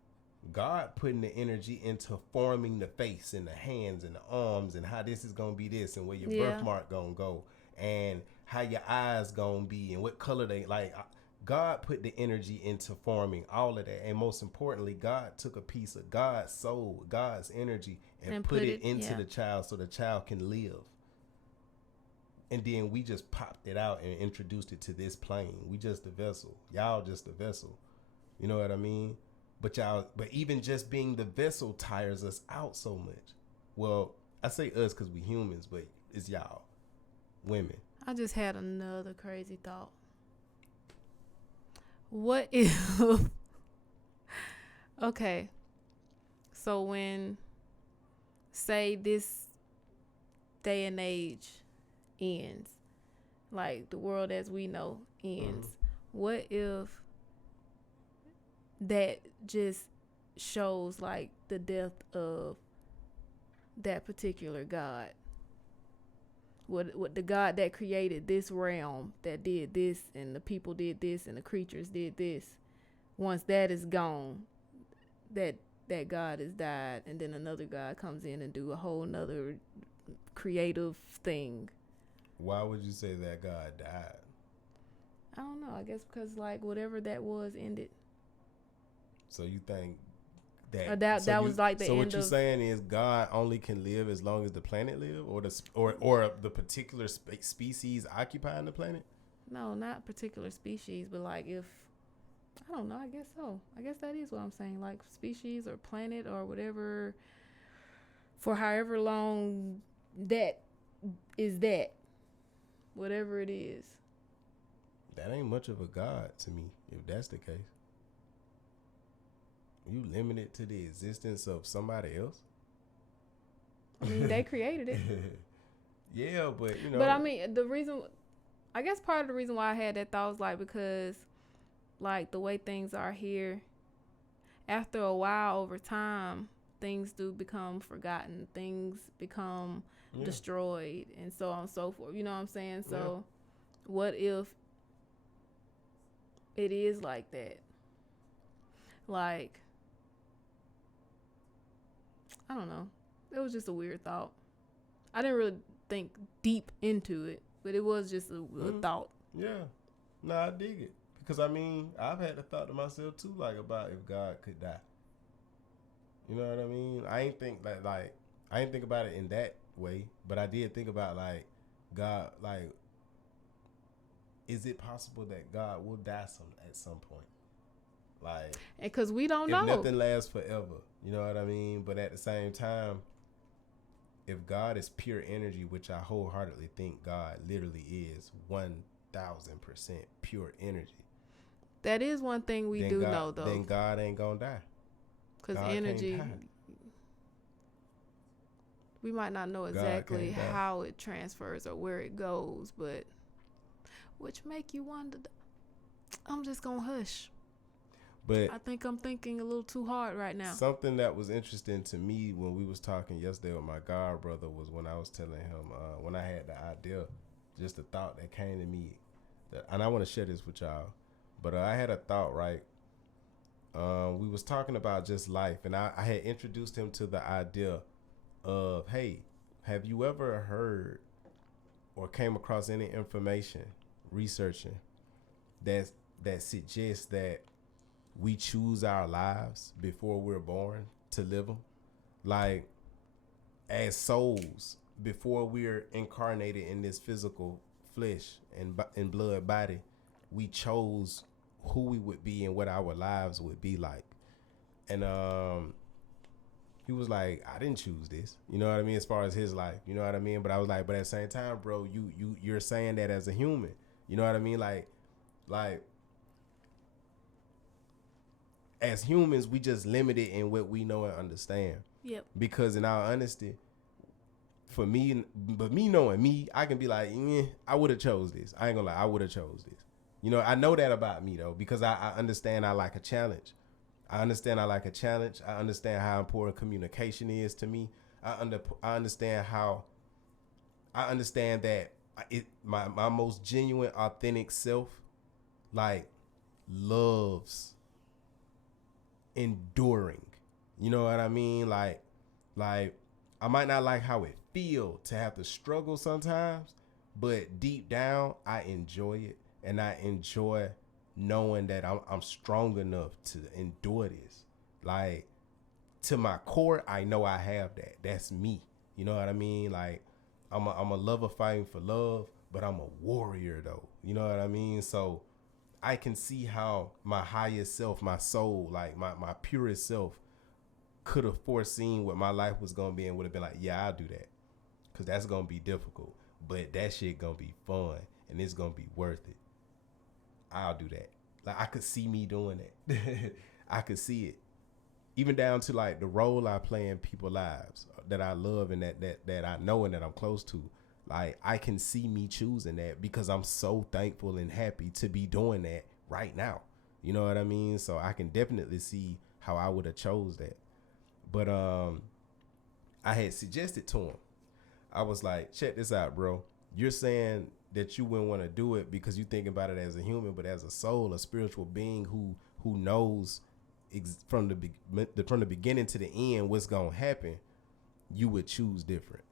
God putting the energy into forming the face and the hands and the arms and how this is going to be this and where your birthmark going to go and how your eyes going to be and what color they like. God put the energy into forming all of that. And most importantly, God took a piece of God's soul, God's energy and put it into the child so the child can live. And then we just popped it out and introduced it to this plane. We just the vessel. Y'all just the vessel. You know what I mean? But even just being the vessel tires us out so much. Well, I say us because we humans, but it's y'all, women. I just had another crazy thought. What if, okay, so when, say, this day and age ends, like the world as we know ends, what if that just shows like the death of that particular God? What the God that created this realm, that did this, and the people did this, and the creatures did this. Once that is gone, that God has died, and then another God comes in and do a whole nother creative thing. Why would you say that God died? I don't know. I guess because like whatever that was ended. So you think that was like the end of... So what you're saying is God only can live as long as the planet live, or the particular species occupying the planet? No, not particular species, but like if, I don't know, I guess so. I guess that is what I'm saying. Like species or planet or whatever, for however long that is that. Whatever it is. That ain't much of a God to me, if that's the case. You limit it to the existence of somebody else? I mean, they created it. Yeah, but you know. But I mean, I guess part of the reason why I had that thought was like because, like, the way things are here, after a while, over time, things do become forgotten. Things become destroyed, and so on and so forth. You know what I'm saying? So, what if it is like that? Like, I don't know. It was just a weird thought. I didn't really think deep into it, but it was just a thought. Yeah. No, I dig it. Because, I mean, I've had the thought to myself, too, like, about if God could die. You know what I mean? I ain't think that, like, I ain't think about it in that way, but I did think about, like, God, like, is it possible that God will die at some point? Like, because we don't know. If nothing lasts forever, you know what I mean? But at the same time, if God is pure energy, which I wholeheartedly think God literally is 1,000% pure energy. That is one thing we do know, though. Then God ain't gonna die. Because energy, we might not know exactly how it transfers or where it goes, but which make you wonder. I'm just gonna hush. But I think I'm thinking a little too hard right now. Something that was interesting to me when we was talking yesterday with my god brother was when I was telling him when I had the idea, just a thought that came to me, and I want to share this with y'all. But I had a thought, right? We was talking about just life, and I had introduced him to the idea of, hey, have you ever heard or came across any information researching that suggests that we choose our lives before we're born to live them? Like, as souls, before we're incarnated in this physical flesh and blood body, we chose who we would be and what our lives would be like. And he was like, I didn't choose this, you know what I mean, as far as his life, you know what I mean? But I was like, but at the same time, bro, you're saying that as a human, you know what I mean? Like as humans, we just limited in what we know and understand. Yep. Because in all honesty, for me, but me knowing me, I can be like, I would have chose this. I ain't gonna lie, I would have chose this. You know, I know that about me, though, because I understand I like a challenge. I understand how important communication is to me. I understand that my most genuine, authentic self, like, loves enduring. You know what I mean? Like I might not like how it feel to have to struggle sometimes, but deep down, I enjoy it. And I enjoy knowing that I'm strong enough to endure this. Like, to my core, I know I have that. That's me. You know what I mean? Like, I'm a lover fighting for love, but I'm a warrior, though. You know what I mean? So I can see how my highest self, my soul, like my purest self, could have foreseen what my life was going to be and would have been like, yeah, I'll do that. Because that's going to be difficult. But that shit going to be fun. And it's going to be worth it. I'll do that. Like, I could see me doing that. I could see it. Even down to, like, the role I play in people's lives that I love and that I know and that I'm close to. Like, I can see me choosing that because I'm so thankful and happy to be doing that right now. You know what I mean? So I can definitely see how I would have chose that. But I had suggested to him, I was like, check this out, bro. You're saying that you wouldn't want to do it because you think about it as a human, but as a soul, a spiritual being who knows from the beginning to the end what's gonna happen, you would choose different.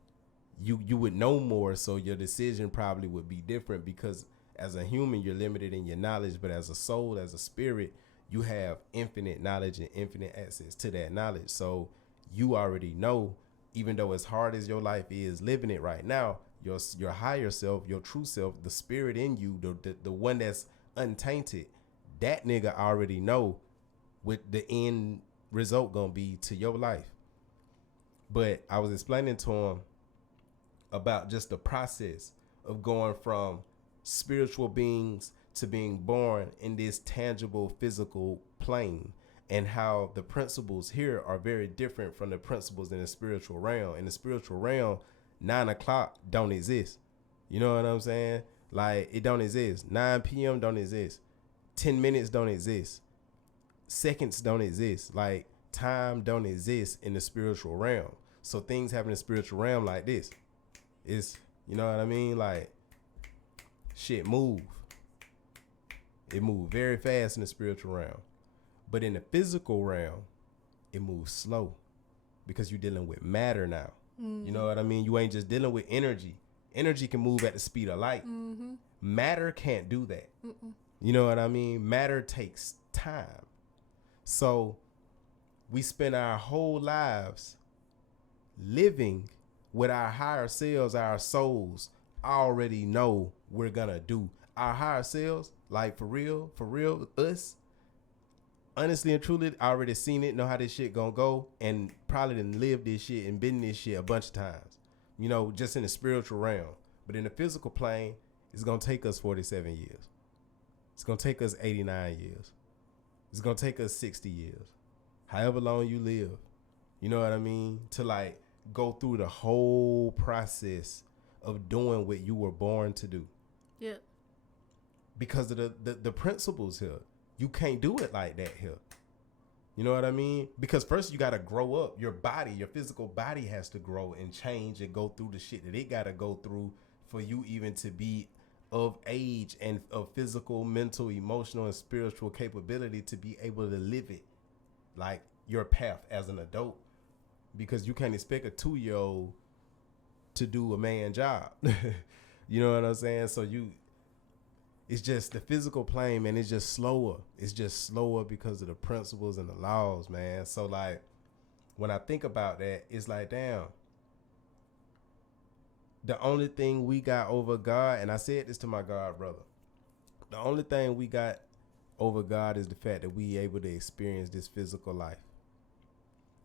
You would know more, so your decision probably would be different because as a human, you're limited in your knowledge, but as a soul, as a spirit, you have infinite knowledge and infinite access to that knowledge. So you already know, even though as hard as your life is living it right now, your higher self, your true self, the spirit in you, the one that's untainted, that nigga already know what the end result gonna be to your life. But I was explaining to him about just the process of going from spiritual beings to being born in this tangible physical plane, and how the principles here are very different from the principles in the spiritual realm. In the spiritual realm, 9 o'clock don't exist. You know what I'm saying? Like, it don't exist. 9 p.m. don't exist. 10 minutes don't exist. seconds don't exist. Like time don't exist in the spiritual realm. So things happen in the spiritual realm like this. It's, you know what I mean? Like shit move. It moves very fast in the spiritual realm. But in the physical realm, it moves slow because you're dealing with matter now. You know what I mean? You ain't just dealing with energy. Energy can move at the speed of light. Matter can't do that. You know what I mean? Matter takes time. So we spend our whole lives living with our higher selves, our souls already know we're gonna do. Our higher selves, like for real, us, honestly and truly, I already seen it, know how this shit gonna go, and probably done lived this shit and been this shit a bunch of times. You know, just in the spiritual realm. But in the physical plane, it's gonna take us 47 years. It's gonna take us 89 years. It's gonna take us 60 years. However long you live. You know what I mean? To like go through the whole process of doing what you were born to do. Yeah. Because of the principles here. You can't do it like that here. You know what I mean? Because first you got to grow up. Your body, your physical body has to grow and change and go through the shit that it got to go through for you even to be of age and of physical, mental, emotional, and spiritual capability to be able to live it like your path as an adult. Because you can't expect a 2-year-old to do a man job. You know what I'm saying? So it's just the physical plane, man. It's just slower. It's just slower because of the principles and the laws, man. So like, when I think about that, it's like, damn, the only thing we got over God, and I said this to my God brother, the only thing we got over God is the fact that we able to experience this physical life.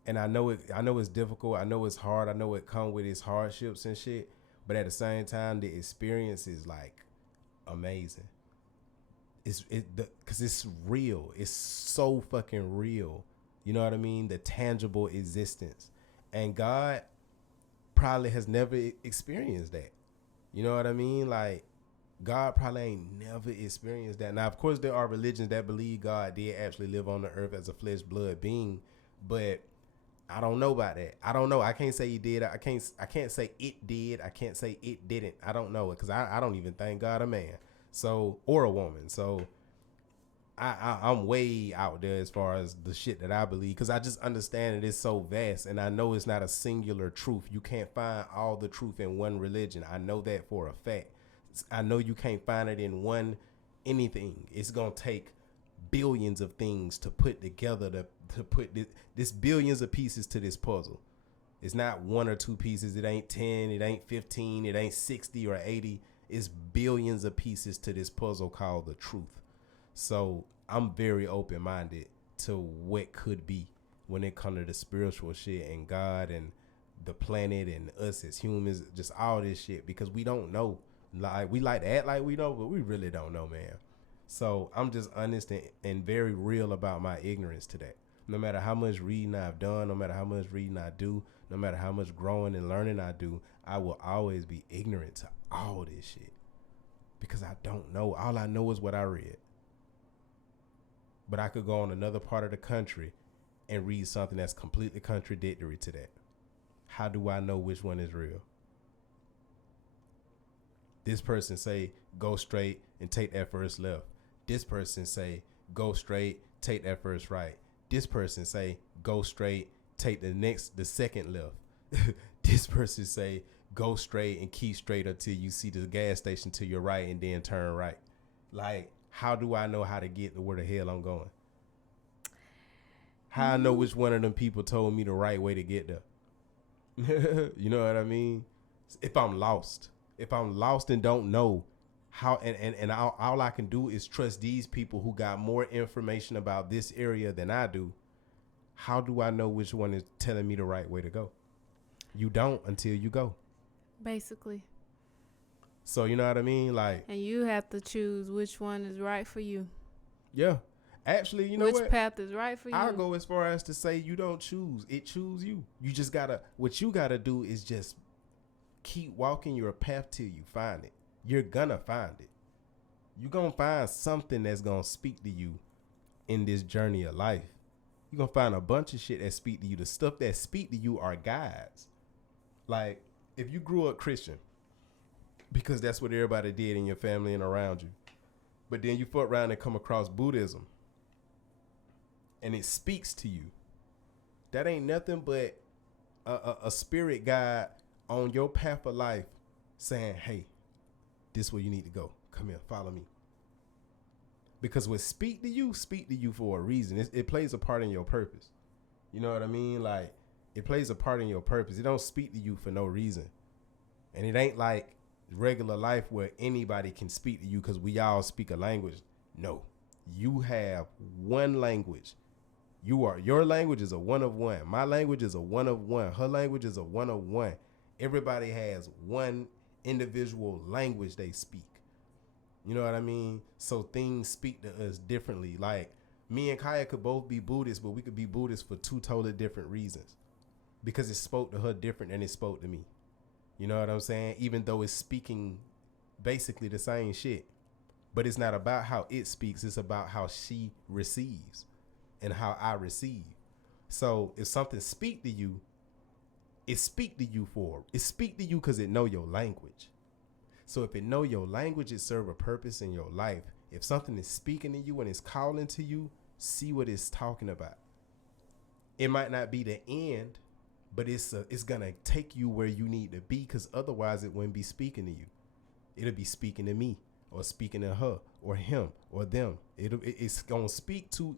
And I know it's difficult. I know it's hard. I know it come with its hardships and shit. But at the same time, the experience is like amazing. Because it's real. It's so fucking real. You know what I mean? The tangible existence. And God probably has never experienced that. You know what I mean? Like, God probably ain't never experienced that. Now, of course, there are religions that believe God did actually live on the earth as a flesh blood being, but I don't know about that. I don't know. I can't say he did. I can't say it did. I can't say it didn't. I don't know it because I don't even think God a man. So, or a woman. So I'm way out there as far as the shit that I believe, because I just understand it is so vast, and I know it's not a singular truth. You can't find all the truth in one religion. I know that for a fact. I know you can't find it in one anything. It's gonna take billions of things to put together to put this billions of pieces to this puzzle. It's not one or two pieces. It ain't 10. It ain't 15. It ain't 60 or 80. It's billions of pieces to this puzzle called the truth. So I'm very open-minded to what could be when it comes to the spiritual shit and God and the planet and us as humans, just all this shit, because we don't know. Like, we like to act like we know, but we really don't know, man. So I'm just honest and very real about my ignorance to that. No matter how much reading I've done, no matter how much reading I do, no matter how much growing and learning I do, I will always be ignorant to all this shit because I don't know. All I know is what I read. But I could go on another part of the country and read something that's completely contradictory to that. How do I know which one is real? This person say, go straight and take that first left. This person say, go straight, take that first right. This person say, go straight, take the second left. This person say, go straight and keep straight until you see the gas station to your right and then turn right. Like, how do I know how to get to where the hell I'm going? How I know which one of them people told me the right way to get there? You know what I mean? If I'm lost and don't know how, and all I can do is trust these people who got more information about this area than I do. How do I know which one is telling me the right way to go? You don't until you go. Basically. So you know what I mean? Like, and you have to choose which one is right for you. Yeah. Actually, you know which path is right for you? I'll go as far as to say you don't choose. It choose you. You just what you gotta do is just keep walking your path till you find it. You're gonna find it. You're gonna find something that's gonna speak to you in this journey of life, you're gonna find a bunch of shit that speak to you. The stuff that speak to you are guides. Like, if you grew up Christian, because that's what everybody did in your family and around you, but then you fuck around and come across Buddhism, and it speaks to you, that ain't nothing but a spirit guide on your path of life saying, hey, this is where you need to go. Come here, follow me. Because what speak to you for a reason. It plays a part in your purpose. You know what I mean? Like, it plays a part in your purpose. It don't speak to you for no reason. And it ain't like regular life where anybody can speak to you because we all speak a language. No. You have one language. Your language is a one of one. My language is a one of one. Her language is a one of one. Everybody has one individual language they speak. You know what I mean? So things speak to us differently. Like, me and Kaya could both be Buddhist, but we could be Buddhist for two totally different reasons. Because it spoke to her different than it spoke to me. You know what I'm saying? Even though it's speaking basically the same shit. But it's not about how it speaks. It's about how she receives and how I receive. So if something speak to you, it speak to you because it know your language. So if it know your language, it serve a purpose in your life. If something is speaking to you and it's calling to you, see what it's talking about. It might not be the end, but it's gonna take you where you need to be, because otherwise it wouldn't be speaking to you. It'll be speaking to me, or speaking to her, or him, or them. It's gonna speak to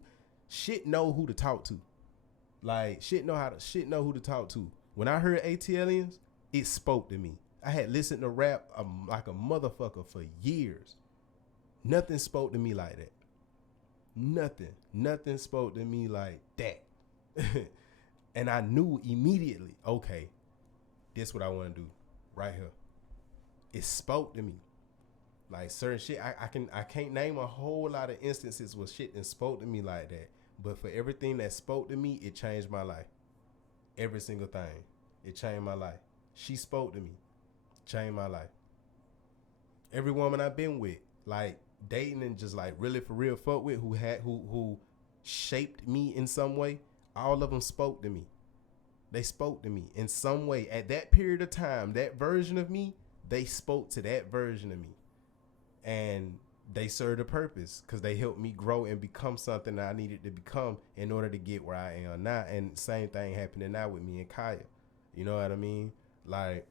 shit. Know who to talk to. Like, shit know who to talk to. When I heard ATLiens, it spoke to me. I had listened to rap like a motherfucker for years. Nothing spoke to me like that. Nothing spoke to me like that. And I knew immediately, okay, this is what I want to do right here. It spoke to me. Like, certain shit, I can't name a whole lot of instances where shit that spoke to me like that. But for everything that spoke to me, it changed my life. Every single thing. It changed my life. She spoke to me. Changed my life. Every woman I've been with, like, dating and just like really for real fuck with, who shaped me in some way, all of them spoke to me. They spoke to me in some way. At that period of time, that version of me, they spoke to that version of me. And they served a purpose because they helped me grow and become something that I needed to become in order to get where I am now. And same thing happening now with me and Kaya. You know what I mean? Like,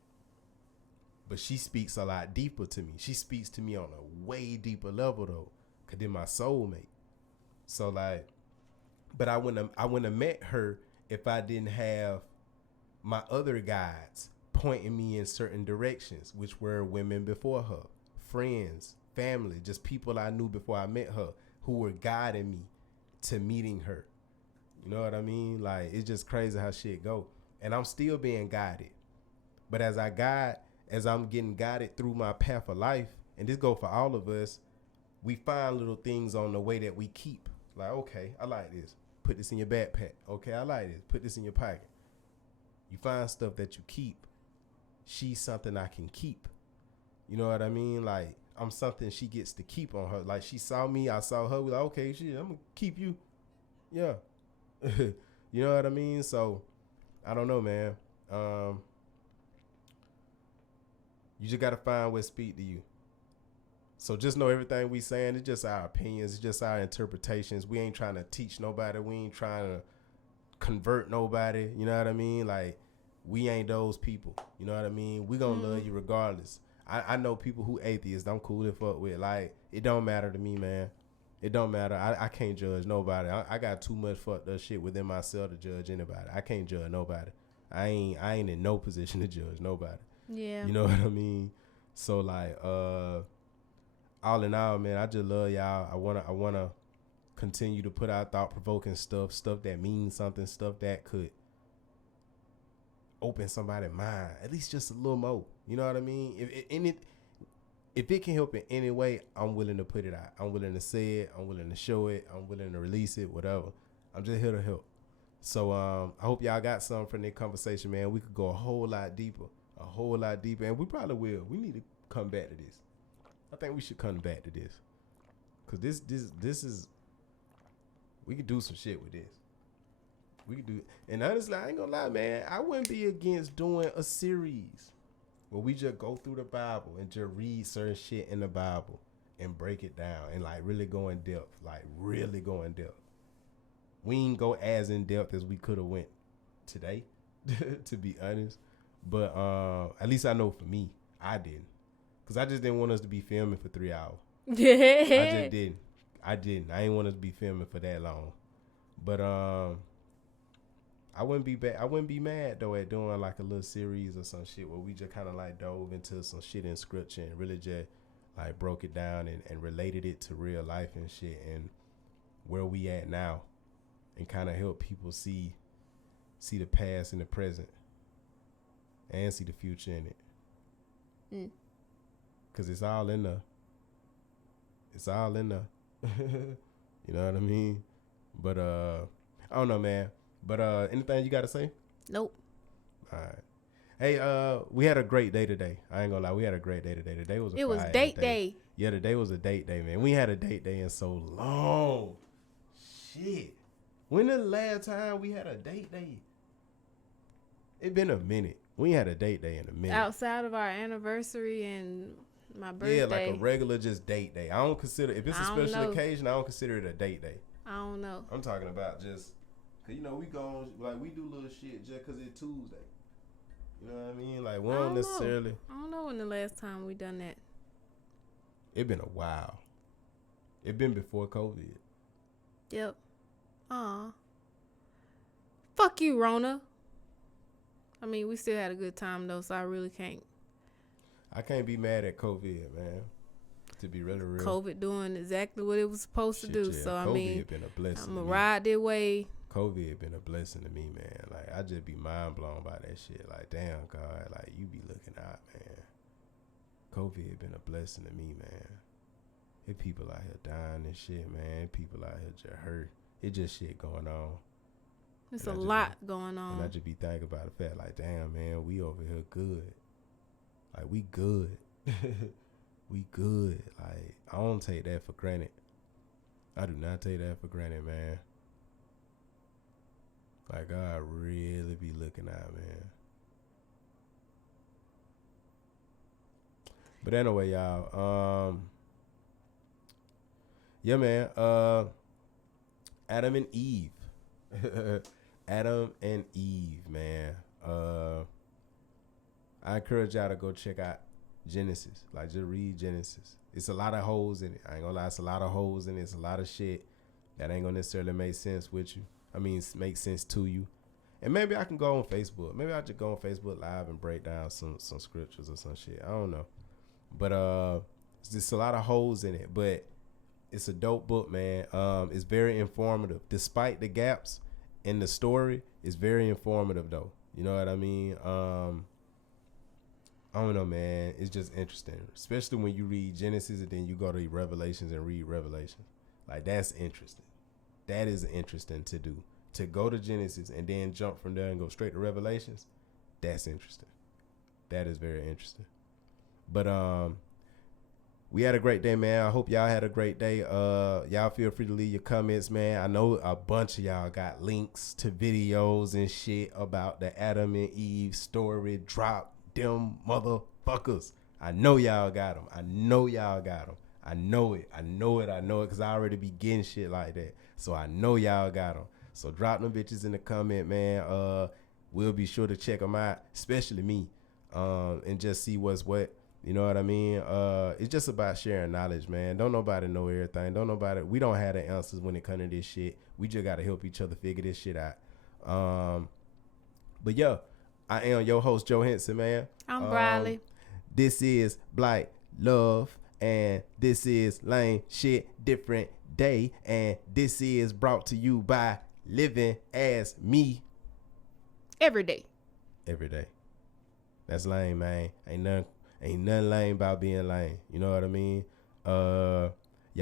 but she speaks a lot deeper to me. She speaks to me on a way deeper level though, because they're my soulmate. So like, but I wouldn't have met her if I didn't have my other guides pointing me in certain directions, which were women before her, friends, family, just people I knew before I met her who were guiding me to meeting her. You know what I mean? Like, it's just crazy how shit go. And I'm still being guided. But as I'm getting guided through my path of life, and this go for all of us, we find little things on the way that we keep. Like, okay, I like this. Put this in your backpack. Okay, I like this. Put this in your pocket. You find stuff that you keep. She's something I can keep. You know what I mean? Like, I'm something she gets to keep on her. Like, she saw me, I saw her. We're like, okay, shit, I'm going to keep you. Yeah. You know what I mean? So, I don't know, man. You just got to find what speak to you. So just know everything we saying, it's just our opinions. It's just our interpretations. We ain't trying to teach nobody. We ain't trying to convert nobody. You know what I mean? Like, we ain't those people. You know what I mean? We gonna love you regardless. I know people who atheists. I'm cool to fuck with. Like, it don't matter to me, man. It don't matter. I can't judge nobody. I got too much fucked up shit within myself to judge anybody. I can't judge nobody. I ain't in no position to judge nobody. Yeah. You know what I mean? So like, all in all, man, I just love y'all. I wanna continue to put out thought provoking stuff that means something, stuff that could open somebody's mind, at least just a little more. You know what I mean? If it can help in any way, I'm willing to put it out. I'm willing to say it. I'm willing to show it. I'm willing to release it. Whatever. I'm just here to help. So I hope y'all got something from this conversation, man. We could go a whole lot deeper, and we probably will. We need to come back to this. I think we should come back to this, cause this We could do some shit with this. We could do, and honestly, I ain't gonna lie, man. I wouldn't be against doing a series where we just go through the Bible and just read certain shit in the Bible and break it down and like really go in depth, We ain't go as in depth as we could have went today, to be honest. But at least I know for me, I didn't, cause I just didn't want us to be filming for 3 hours. I just didn't. I didn't want us to be filming for that long. But I wouldn't be mad though at doing like a little series or some shit where we just kind of like dove into some shit in scripture and really just like broke it down and related it to real life and shit and where we at now, and kind of help people see the past and the present and see the future in it. Cause it's all in the. You know what I mean? But I don't know, man. But anything you got to say? Nope. All right. Hey, we had a great day today. I ain't gonna lie, we had a great day today. Today was it was date day. Yeah, today was a date day, man. We had a date day in so long. Shit. When the last time we had a date day? It been a minute. We had a date day in a minute. Outside of our anniversary and my birthday. Yeah, like a regular just date day. I don't consider, if it's a special occasion, I don't consider it a date day. I don't know. I'm talking about just, cause you know we go like we do little shit just cause it's Tuesday. You know what I mean? Like we don't necessarily. I don't know when the last time we done that. It been a while. It been before COVID. Yep. Aw. Fuck you, Rona. I mean, we still had a good time though, so I really can't. I can't be mad at COVID, man. To be really real. COVID doing exactly what it was supposed to do. Yeah. So COVID I mean, been a blessing. I'm gonna ride their way. COVID been a blessing to me, man. Like I just be mind blown by that shit. Like damn, God, like you be looking out, man. COVID been a blessing to me, man. If people out here dying and shit, man. People out here just hurt. It just shit going on. It's a lot going on. And I just be thinking about the fact, like, damn, man, we over here good. Like, we good. We good. Like, I don't take that for granted. I do not take that for granted, man. Like, God really be looking out, man. But anyway, y'all, yeah, man, Adam and Eve. Adam and Eve, man. I encourage y'all to go check out Genesis. Like, just read Genesis. It's a lot of holes in it. I ain't gonna lie, it's a lot of holes in it. It's a lot of shit that ain't gonna necessarily make sense with you. I mean, make sense to you. And maybe I can go on Facebook. Maybe I'll just go on Facebook Live and break down some scriptures or some shit. I don't know. But it's just a lot of holes in it. But it's a dope book, man. It's very informative. Despite the gaps in the story, it's very informative, though. You know what I mean? I don't know, man. It's just interesting. Especially when you read Genesis and then you go to Revelations and read Revelations. Like, that's interesting. That is interesting to do. To go to Genesis and then jump from there and go straight to Revelations, that's interesting. That is very interesting. But we had a great day, man. I hope y'all had a great day. Y'all feel free to leave your comments, man. I know a bunch of y'all got links to videos and shit about the Adam and Eve story. Drop them motherfuckers. I know y'all got them. I know y'all got them. I know it. I know it because I already be getting shit like that. So I know y'all got them. So drop them bitches in the comment, man. We'll be sure to check them out, especially me, and just see what's what. You know what I mean? It's just about sharing knowledge, man. Don't nobody know everything. We don't have the answers when it comes to this shit. We just got to help each other figure this shit out. But yeah, I am your host, Joe Henson, man. I'm Briley. This is Blight Love, and this is Lame Shit Different Day, and this is brought to you by Living As Me. Every day. Every day. That's lame, man. Ain't nothing lame about being lame. You know what I mean? Y'all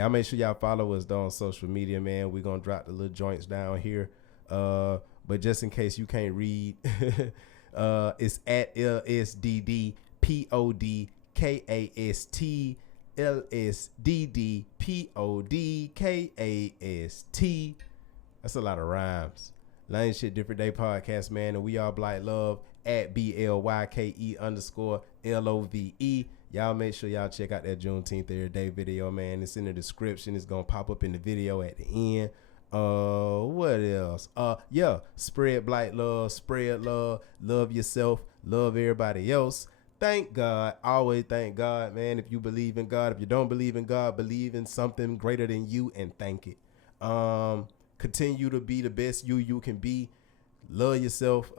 make sure y'all follow us though on social media, man. We're going to drop the little joints down here. But just in case you can't read, it's at LSDDPODCAST. LSDDPODCAST. That's a lot of rhymes. Lane Shit Different Day podcast, man. And we are Blight Love at BLYKE_LOVE. Y'all make sure y'all check out that Juneteenth Every Day video, man. It's in the description. It's going to pop up in the video at the end. What else? Yeah, spread Blight Love, spread love, love yourself, love everybody else. Thank God. Always thank God, man. If you believe in God, if you don't believe in God, believe in something greater than you and thank it. Continue to be the best you can be. Love yourself.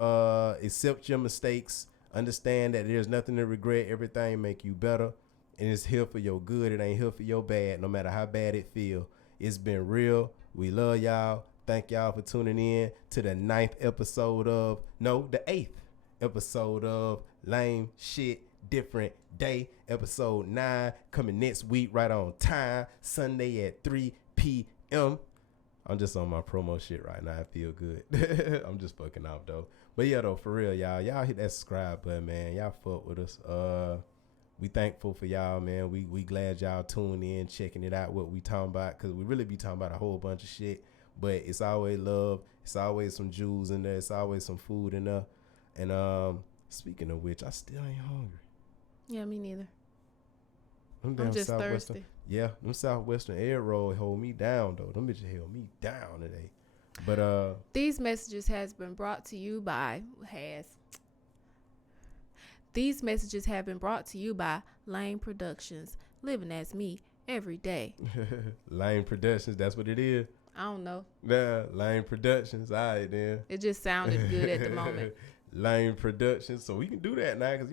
Accept your mistakes. Understand that there's nothing to regret. Everything make you better. And it's here for your good. It ain't here for your bad, no matter how bad it feel. It's been real. We love y'all. Thank y'all for tuning in to the 8th episode of Lame Shit Different Day. Episode 9 coming next week right on time. Sunday at 3 p.m. I'm just on my promo shit right now. I feel good. I'm just fucking off though. But yeah though, for real, y'all hit that subscribe button, man. Y'all fuck with us. We thankful for y'all, man. We glad y'all tuning in, checking it out, what we talking about, because we really be talking about a whole bunch of shit. But it's always love. It's always some jewels in there. It's always some food in there. And speaking of which, I still ain't hungry. Yeah, me neither. I'm just thirsty. Yeah, them Southwestern air roll hold me down though. Them bitches held me down today. But these messages have been brought to you by Lane Productions. Living as me every day. Lane Productions, that's what it is. I don't know. Yeah, Lane Productions. All right then. It just sounded good at the moment. Lane Productions. So we can do that now because,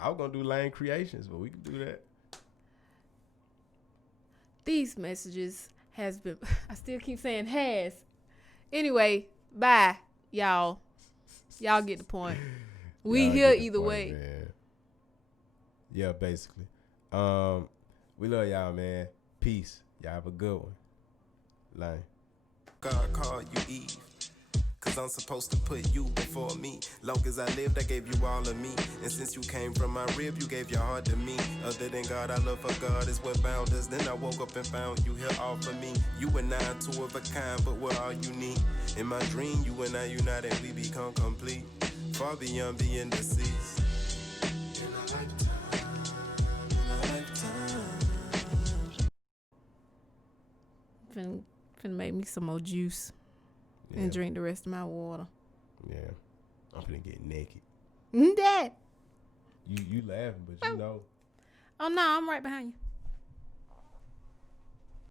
I was going to do Lane Creations, but we can do that. These messages has been, I still keep saying has. Anyway, bye, y'all. Y'all get the point. We here either way. Man. Yeah, basically. We love y'all, man. Peace. Y'all have a good one. Lane. God called you Eve. Cause I'm supposed to put you before me. Long as I lived, I gave you all of me. And since you came from my rib, you gave your heart to me. Other than God, I love for God is what bound us. Then I woke up and found you here all for me. You and I, two of a kind, but we're all unique. In my dream, you and I united, we become complete. Far beyond being deceased. In a lifetime. Finna make me some more juice. Yeah. And drink the rest of my water. Yeah. I'm finna get naked. Dad. You laughing, but you know. Oh, no, I'm right behind you.